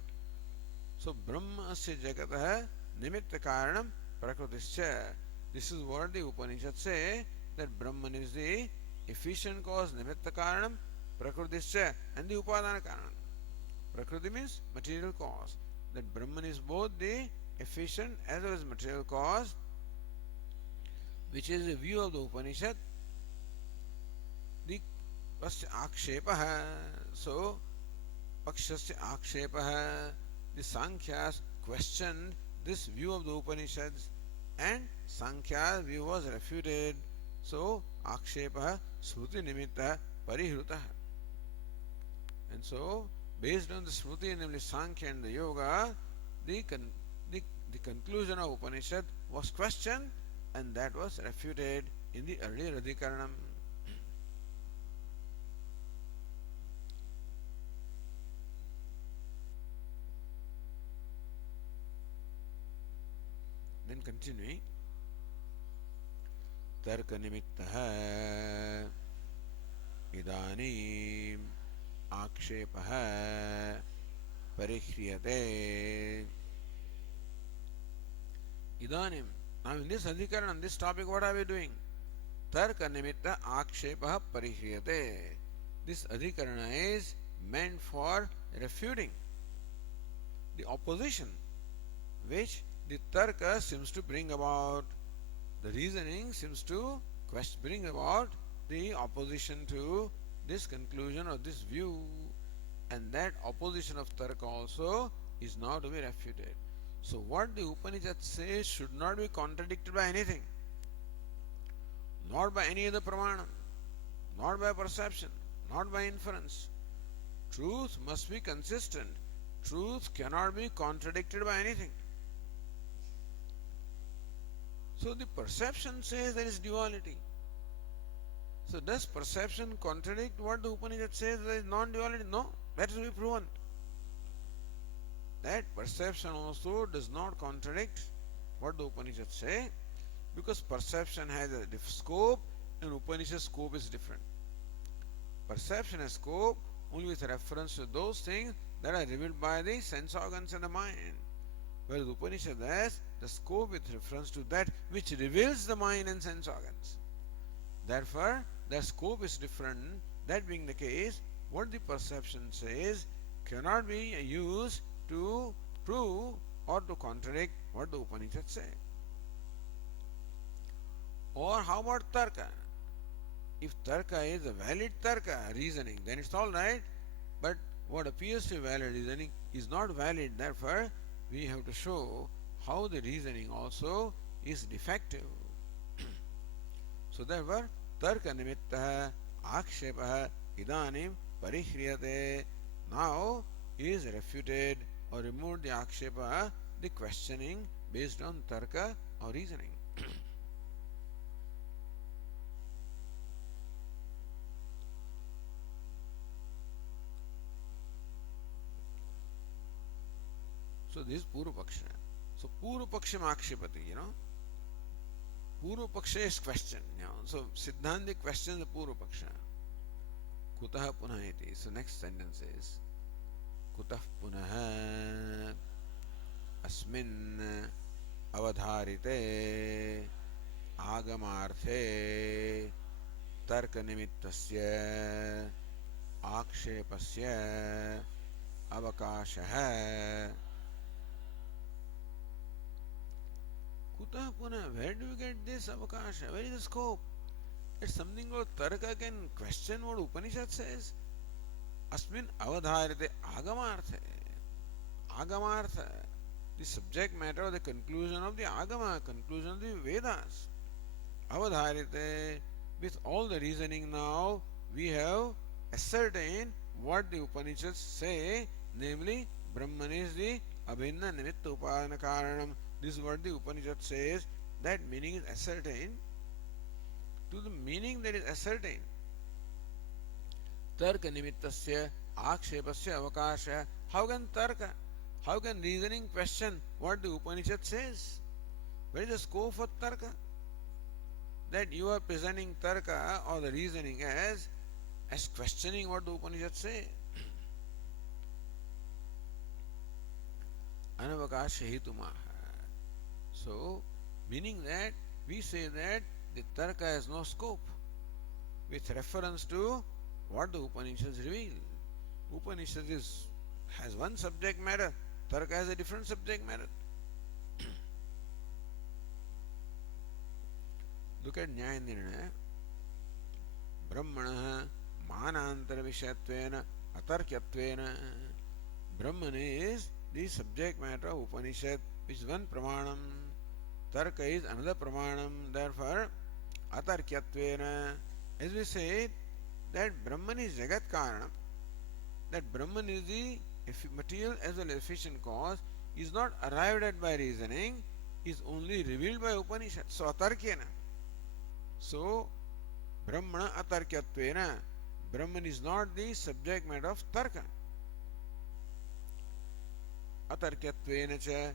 So Brahmasya Jagatah Nimitta Karanam Prakritischa. This is what the Upanishads say, that Brahman is the efficient cause, Nimitta Karanam Prakritischa, and the Upadana Karanam. Prakriti means material cause. That Brahman is both the efficient as well as material cause, which is the view of the Upanishad. The Akshepah. So, Pakshasya Akshepah. The Sankhyas questioned this view of the Upanishads, and Sankhya's view was refuted. So, Akshepah Smruti Nimitta Parihritah. And so, based on the Smruti, namely Sankhya and the Yoga, the conclusion of Upanishad was questioned, and that was refuted in the earlier Adhikaranam. Then continuing, Tarka Nimittah Idanim Akshepah Parihriyate. Idanim. Now in this Adhikaran, this topic, what are we doing? Tarka Nimitta Akshepah Parihriyate. This Adhikarana is meant for refuting the opposition which the Tarka seems to bring about. The reasoning seems to bring about the opposition to this conclusion or this view, and that opposition of Tarka also is now to be refuted. So what the Upanishad says should not be contradicted by anything, not by any other pramanam, not by perception, not by inference. Truth must be consistent. Truth cannot be contradicted by anything. So the perception says there is duality. So does perception contradict what the Upanishad says there is non-duality? No, that is to be proven. That perception also does not contradict what the Upanishads say, because perception has a scope and Upanishad scope is different. Perception has scope only with reference to those things that are revealed by the sense organs and the mind, whereas the Upanishad has the scope with reference to that which reveals the mind and sense organs. Therefore, the scope is different. That being the case, what the perception says cannot be used to prove or to contradict what the Upanishads say. Or how about Tarka? If Tarka is a valid Tarka reasoning, then it's alright, but what appears to be valid reasoning is not valid. Therefore, we have to show how the reasoning also is defective. So therefore, Tarka Nimittah Akshepah Idanim Parihriyate. Now is refuted or removed the Akshepa, the questioning based on Tarka or reasoning. So this is Purva Paksha. So Purva Paksham Akshepati, Purva Paksha is question. So Siddhanti questions the Purva Paksha. Kutaha punha iti. So next sentence is कुतः पुनः अस्मिन् अवधारिते आगमार्थे तर्कनिमित्तस्य आक्षेपस्य अवकाशः कुतः पुनः. Where do you get this avakasha? Where is the scope? It's something called tarka can question what Upanishad says. Asmin avadharite agamartha. Agamartha. The subject matter or the conclusion of the agama, conclusion of the Vedas. Avadharite. With all the reasoning now, we have ascertained what the Upanishads say, namely Brahman is the abhinna nimitta upadana karanam. This is what the Upanishad says. That meaning is ascertained. To the meaning that is ascertained, tarka nimittasya akshepasya avakasha. How can tarka, how can reasoning question what the Upanishad says? Where is the scope for tarka? That you are presenting tarka or the reasoning as questioning what the Upanishad say. Anavakasha hetumaha. So, meaning that we say that the tarka has no scope with reference to what the Upanishads reveal. Upanishad has one subject matter, tarka has a different subject matter. Look at Nyaya Nirnaya. Brahmana manantara vishyatvena atarkyatvena. Brahman is the subject matter of Upanishad, which is one pramanam. Tarka is another pramanam. Therefore, atarkyatvena, as we said, that Brahman is Jagat Karanam, that Brahman is the material as well as efficient cause, is not arrived at by reasoning, is only revealed by Upanishad. So, atarkyena. So, Brahmana atarkyatvena. Brahman is not the subject matter of tarka. Atarkyatvena cha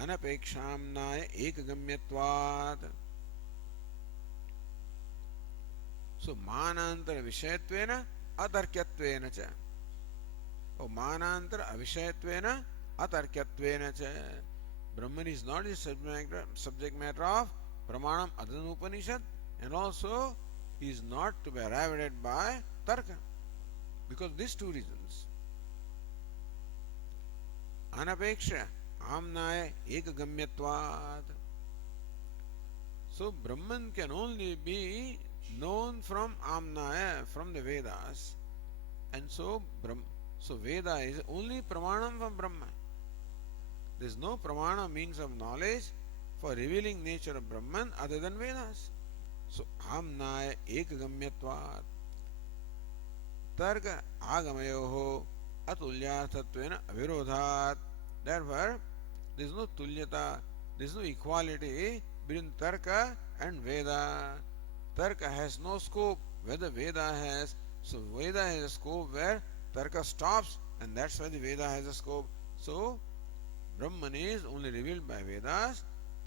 anapekshāmnāya ekagamyatvad. So, manantara vishayattvena atarkyatvena cha. Or manantara avishayatvena atarkyatvena cha. Brahman is not the subject matter of pramanam other than Upanishad, and also is not to be arrived at by tarka. Because these two reasons. Anapeksha amnaya ekagamyatvad. So Brahman can only be known from amnaya, from the Vedas, and so Veda is only pramanam from Brahma. There is no pramana means of knowledge for revealing nature of Brahman other than Vedas. So amnaya ekagamyatvad. Tarka agamayoho atulyarthatvena avirodhat. Therefore, there is no tulyata, there is no equality between tarka and Veda. Tarka has no scope where the Veda has. So Veda has a scope where tarka stops, and that's why the Veda has a scope. So Brahman is only revealed by Vedas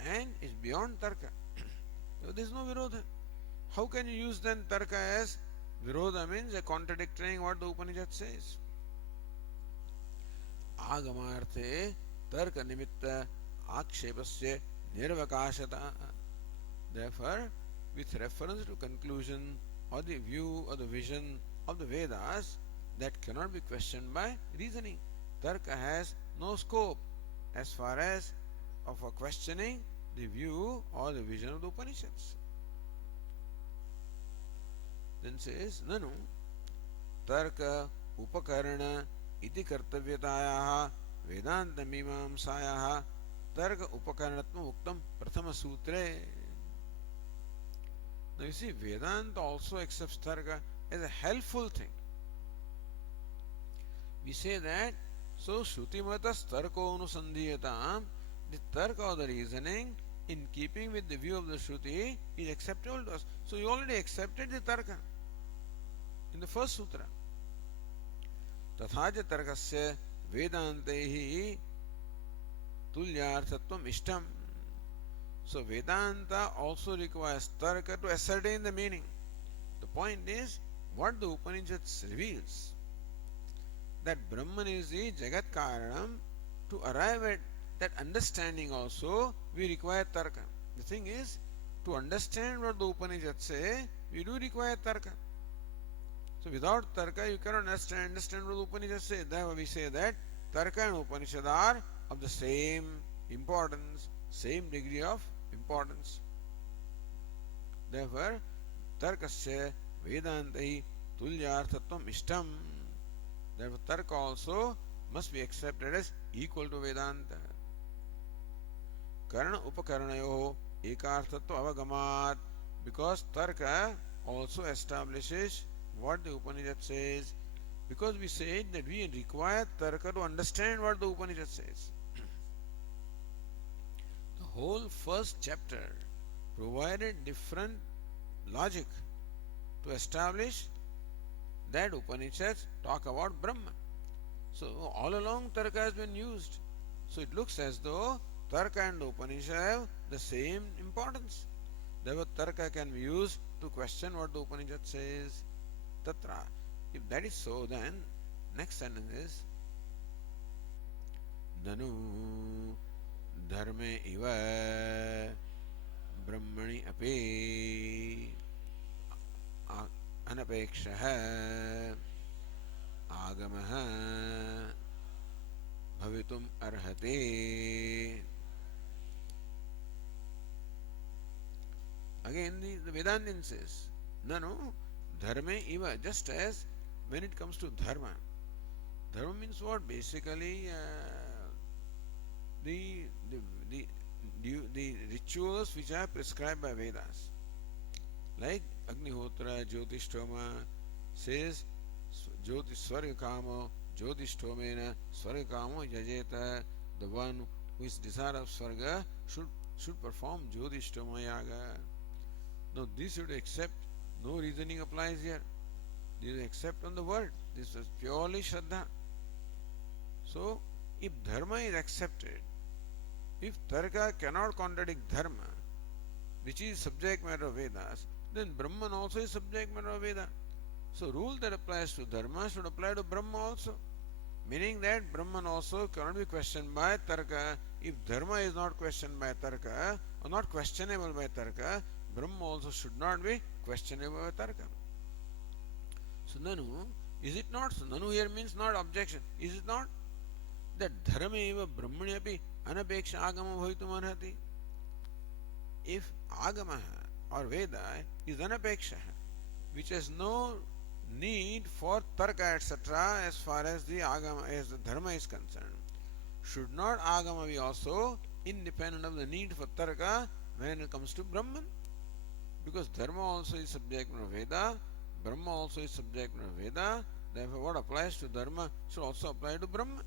and is beyond tarka. So there is no virodha. How can you use then tarka as virodha, means a contradicting what the Upanishad says? Agamarthe tarka nimitta akshepasya nirvakashata. Therefore, with reference to conclusion or the view or the vision of the Vedas, that cannot be questioned by reasoning. Tarka has no scope as far as of a questioning the view or the vision of the Upanishads. Then says, Nanu tarka upakarana iti kartavyatayaha vedanta mimamsayaha tarka upakaranatma uktam prathama sutre. Now you see, Vedanta also accepts tarka as a helpful thing. We say that, so Shrutimatas tarko anusandhiyatam, the tarka or the reasoning in keeping with the view of the Shruti is acceptable to us. So you already accepted the tarka in the first sutra. Tathaja tarkasya vedantehi tulyarthatvam ishtam. So Vedanta also requires tarka to ascertain the meaning. The point is what the Upanishads reveals. that Brahman is the Jagat Karanam, to arrive at that understanding also we require Tarka. The thing is, to understand what the Upanishads say, we do require Tarka. So without Tarka, you cannot understand what the Upanishads say. Therefore we say that Tarka and Upanishad are of the same importance, same degree of importance. Therefore, Tarkasya Vedantai Tulyarthatvam Ishtam. Therefore, Tarka also must be accepted as equal to Vedanta. Karana Upakaranayo Ekarthatva Avagamat. Because Tarka also establishes what the Upanishad says. Because we said that we require Tarka to understand what the Upanishad says. The whole first chapter provided different logic to establish that Upanishads talk about Brahma. So all along Tarka has been used. So it looks as though Tarka and Upanishad have the same importance. Therefore Tarka can be used to question what the Upanishad says. Tatra. If that is so, then next sentence is Nanu dharme iva brahmani api anapekshah आगमः भवितुम अर्हते. Again the Vedantin says, Nanu dharme iva, just as when it comes to dharma. Dharma means what? Basically the rituals which are prescribed by Vedas. Like Agnihotra, Jyotishthoma says Jyoti Swargakamo, Jyotishthomena Swargakamo Yajeta. The one who is desire of Swarga should perform Jyotishthoma Yaga. Now this you accept, no reasoning applies here. This is accept on the word. This is purely Shraddha. So if Dharma is accepted, if Tarka cannot contradict Dharma, which is subject matter of Vedas, then Brahman also is subject matter of Veda. So rule that applies to Dharma should apply to Brahma also. Meaning that Brahman also cannot be questioned by Tarka. If Dharma is not questioned by Tarka, or not questionable by Tarka, Brahma also should not be questionable by Tarka. So Nanu, is it not? So Nanu here means not objection. Is it not? That dharma eva brahmanyapi anapeksha agama bhavitum arhati. If agama or Veda is anapeksha, which has no need for tarka etc. as far as the agama, as the dharma is concerned, should not agama be also independent of the need for tarka when it comes to Brahman? Because dharma also is subject matter of Veda, Brahma also is subject matter of Veda, therefore what applies to dharma should also apply to Brahma.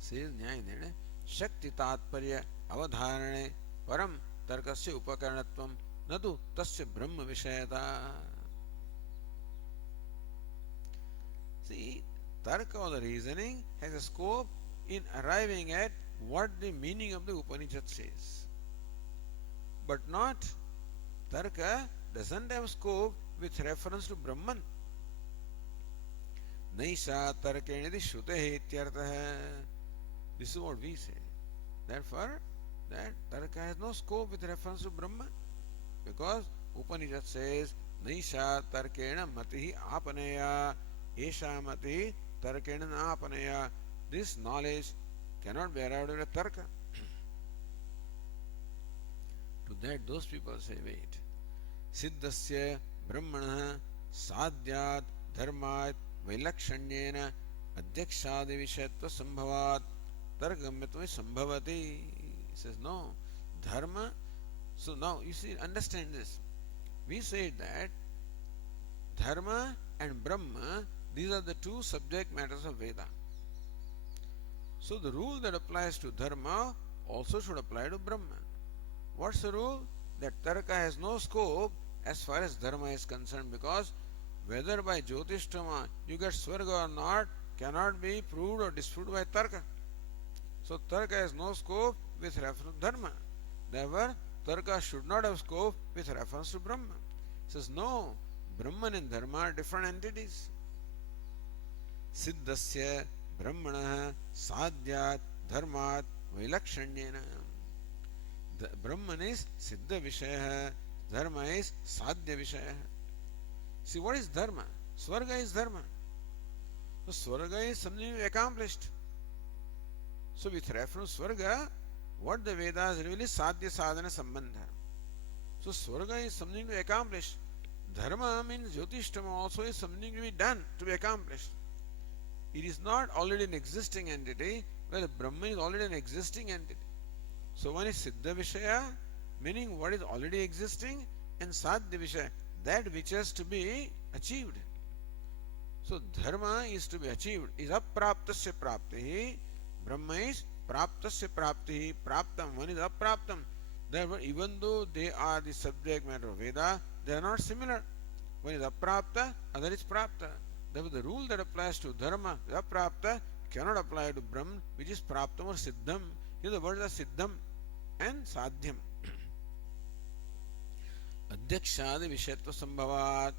Says न्यायदेन शक्ति तात्पर्य अवधारणे परम तर्कस्य उपकरणत्वम न तु तस्य ब्रह्म विषयता. See, tarka or the reasoning has a scope in arriving at what the meaning of the Upanishad says, but not tarka doesn't have scope with reference to Brahman. Naisha tarkenidi shrutehi ityartah. This is what we say. Therefore, that tarka has no scope with reference to Brahman, because Upanishad says Naisha tarkena matihi apaneya esha matihi tarkena apaneya. This knowledge cannot be arrived at a tarka. To that those people say, wait, siddhasya brahmana sadhyat dharmat vailakshanyena adhyakshadi vishayatva sambhavat targamyatva sambhavati. He says, no, dharma. So now you see, understand this. We said that dharma and Brahma, these are the two subject matters of Veda. So the rule that applies to dharma also should apply to Brahma. What's the rule? That tarka has no scope as far as dharma is concerned, because whether by Jyotishtama you get Swarga or not cannot be proved or disproved by tarka. So tarka has no scope with reference to dharma. Therefore, Tarka should not have scope with reference to Brahman. Says no, Brahman and Dharma are different entities. Siddhasya Brahmana Sadhyat Dharmat Vilakshanyena. The Brahman is Siddha Vishaya, Dharma is Sadhya Vishaya. See, what is Dharma? Swarga is Dharma. So, Swarga is something accomplished. So, with reference to Swarga, what the Vedas reveal is Sadhya Sadhana Sambandha. So, Swarga is something to accomplish. Dharma means Jyotishtama also is something to be done, to be accomplished. It is not already an existing entity, where the Brahman is already an existing entity. So one is Siddha Vishaya, meaning what is already existing, and Sadhya Vishaya, that which has to be achieved. So Dharma is to be achieved, is apraptasya praptihi, Brahma is praptasya praptihi, praptam, one is apraptam. Therefore, even though they are the subject matter of Veda, they are not similar. One is aprapta, other is prapta. Therefore, the rule that applies to Dharma, aprapta, cannot apply to Brahman, which is praptam or siddham. Here the words are siddham and sadhyam. Adhyakshadi Vishatva Sambhavat.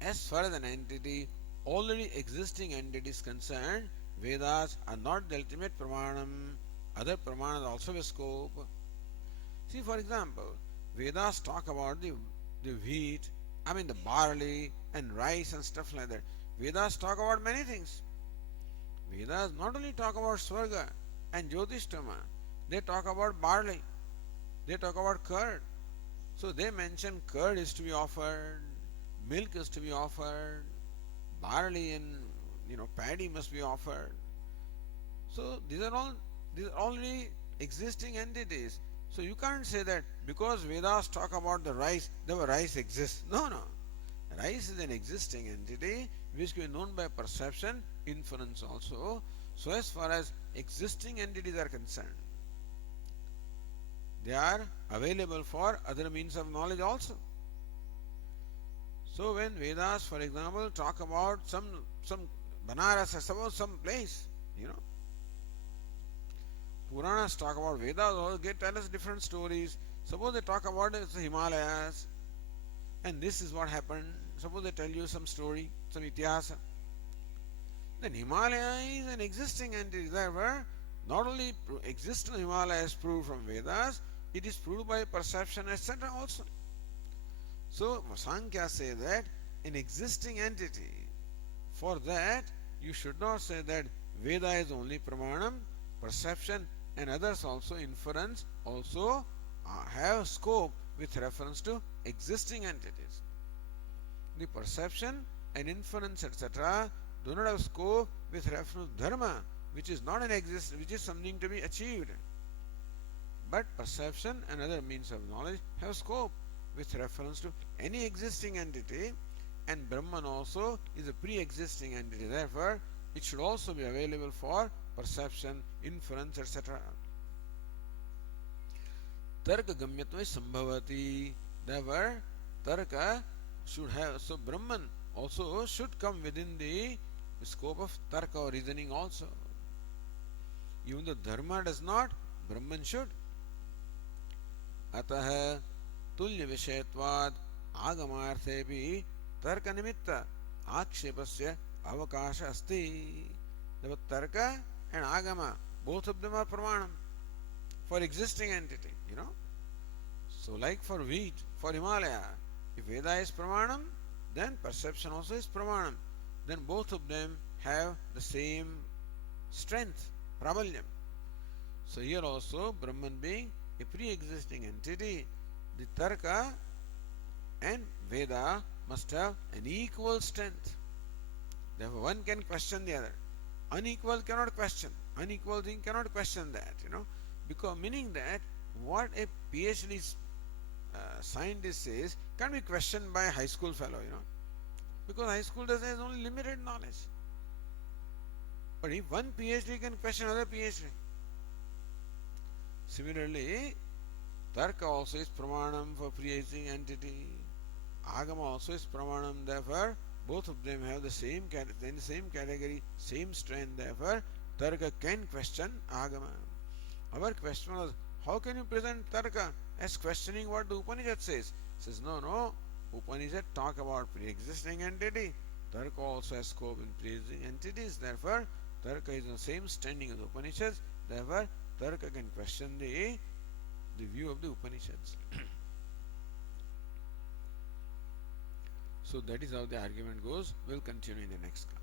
As far as an entity, already existing entity is concerned, Vedas are not the ultimate pramanam. Other pramanas also have scope. See, for example, Vedas talk about the wheat, the barley and rice and stuff like that. Vedas talk about many things. Vedas not only talk about Swarga and Jyotishtama, they talk about barley, they talk about curd. So they mention curd is to be offered, milk is to be offered, barley and paddy must be offered. So these are already existing entities. So you can't say that because Vedas talk about the rice, the rice exists. No. Rice is an existing entity which can be known by perception, inference also. So as far as existing entities are concerned, they are available for other means of knowledge also. So when Vedas, for example, talk about some Banaras or suppose some place, Puranas talk about Vedas, also they tell us different stories. Suppose they talk about the Himalayas, and this is what happened. Suppose they tell you some story, some itihasa. Then Himalaya is an existing entity. Therefore, not only existence of Himalaya is proved from Vedas, it is proved by perception, etc. also. So Sankhya say that an existing entity, for that you should not say that Veda is only pramanam, perception and others also, inference also have scope with reference to existing entities. The perception and inference etc. do not have scope with reference to dharma, which is not an existence, which is something to be achieved. But perception and other means of knowledge have scope with reference to any existing entity, and Brahman also is a pre-existing entity. Therefore, it should also be available for perception, inference, etc. Tarka gamyatva sambhavati. Therefore, tarka should have, so Brahman also should come within the scope of tarka or reasoning also. Even though dharma does not, Brahman should. Atah tulya vishayatvad agamarthepi tarka nimitta akshepasya avakasha asti. The tarka and agama, both of them are pramanam for existing entity, So like for wheat, for Himalaya, if Veda is pramanam, then perception also is pramanam. Then both of them have the same strength, prabalyam. So here also, Brahman being a pre-existing entity, the tarka and Veda must have an equal strength. Therefore, one can question the other. Unequal cannot question. Unequal thing cannot question that, because meaning that what a PhD scientist says can't be questioned by a high school fellow, because high school has only limited knowledge. But if one PhD can question another PhD, similarly, tarka also is pramanam for pre-existing entity. Agama also is pramanam. Therefore, both of them have the same category, same strength. Therefore, tarka can question agama. Our question was, how can you present Tarka as questioning what the Upanishad says? Says, no, no. Upanishad talk about pre-existing entity. Tarka also has scope in pre-existing entities. Therefore, Tarka is on the same standing as Upanishads. Therefore, Tarka can question the view of the Upanishads. So that is how the argument goes. We'll continue in the next class.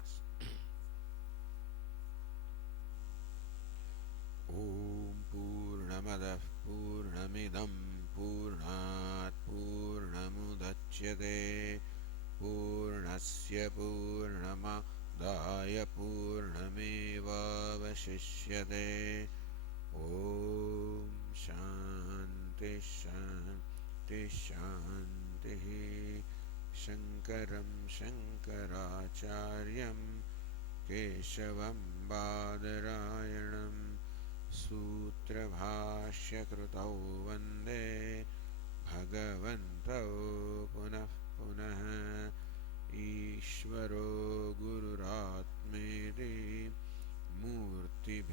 Om Purnamadah Purnamidam Purnat Purnamudachyate Purnasya Purnamadaya Purnamevavashishyate Om Shanti Shanti Shanti Shankaram Shankaracharyam Keshavam Badarayanam सूत्रभाष्यकृतौ वन्दे भगवन्तौ पुनः पुनः ईश्वरो गुरुरात्मेति मूर्तिभेदविभागिने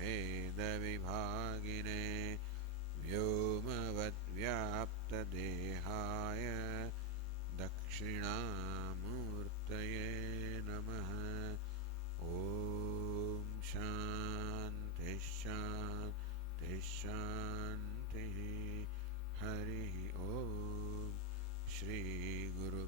व्योमवद्व्याप्तदेहाय दक्षिणामूर्तये नमः ॐ शान्ति शान्ति शान्तिः हरिः ॐ श्री गुरु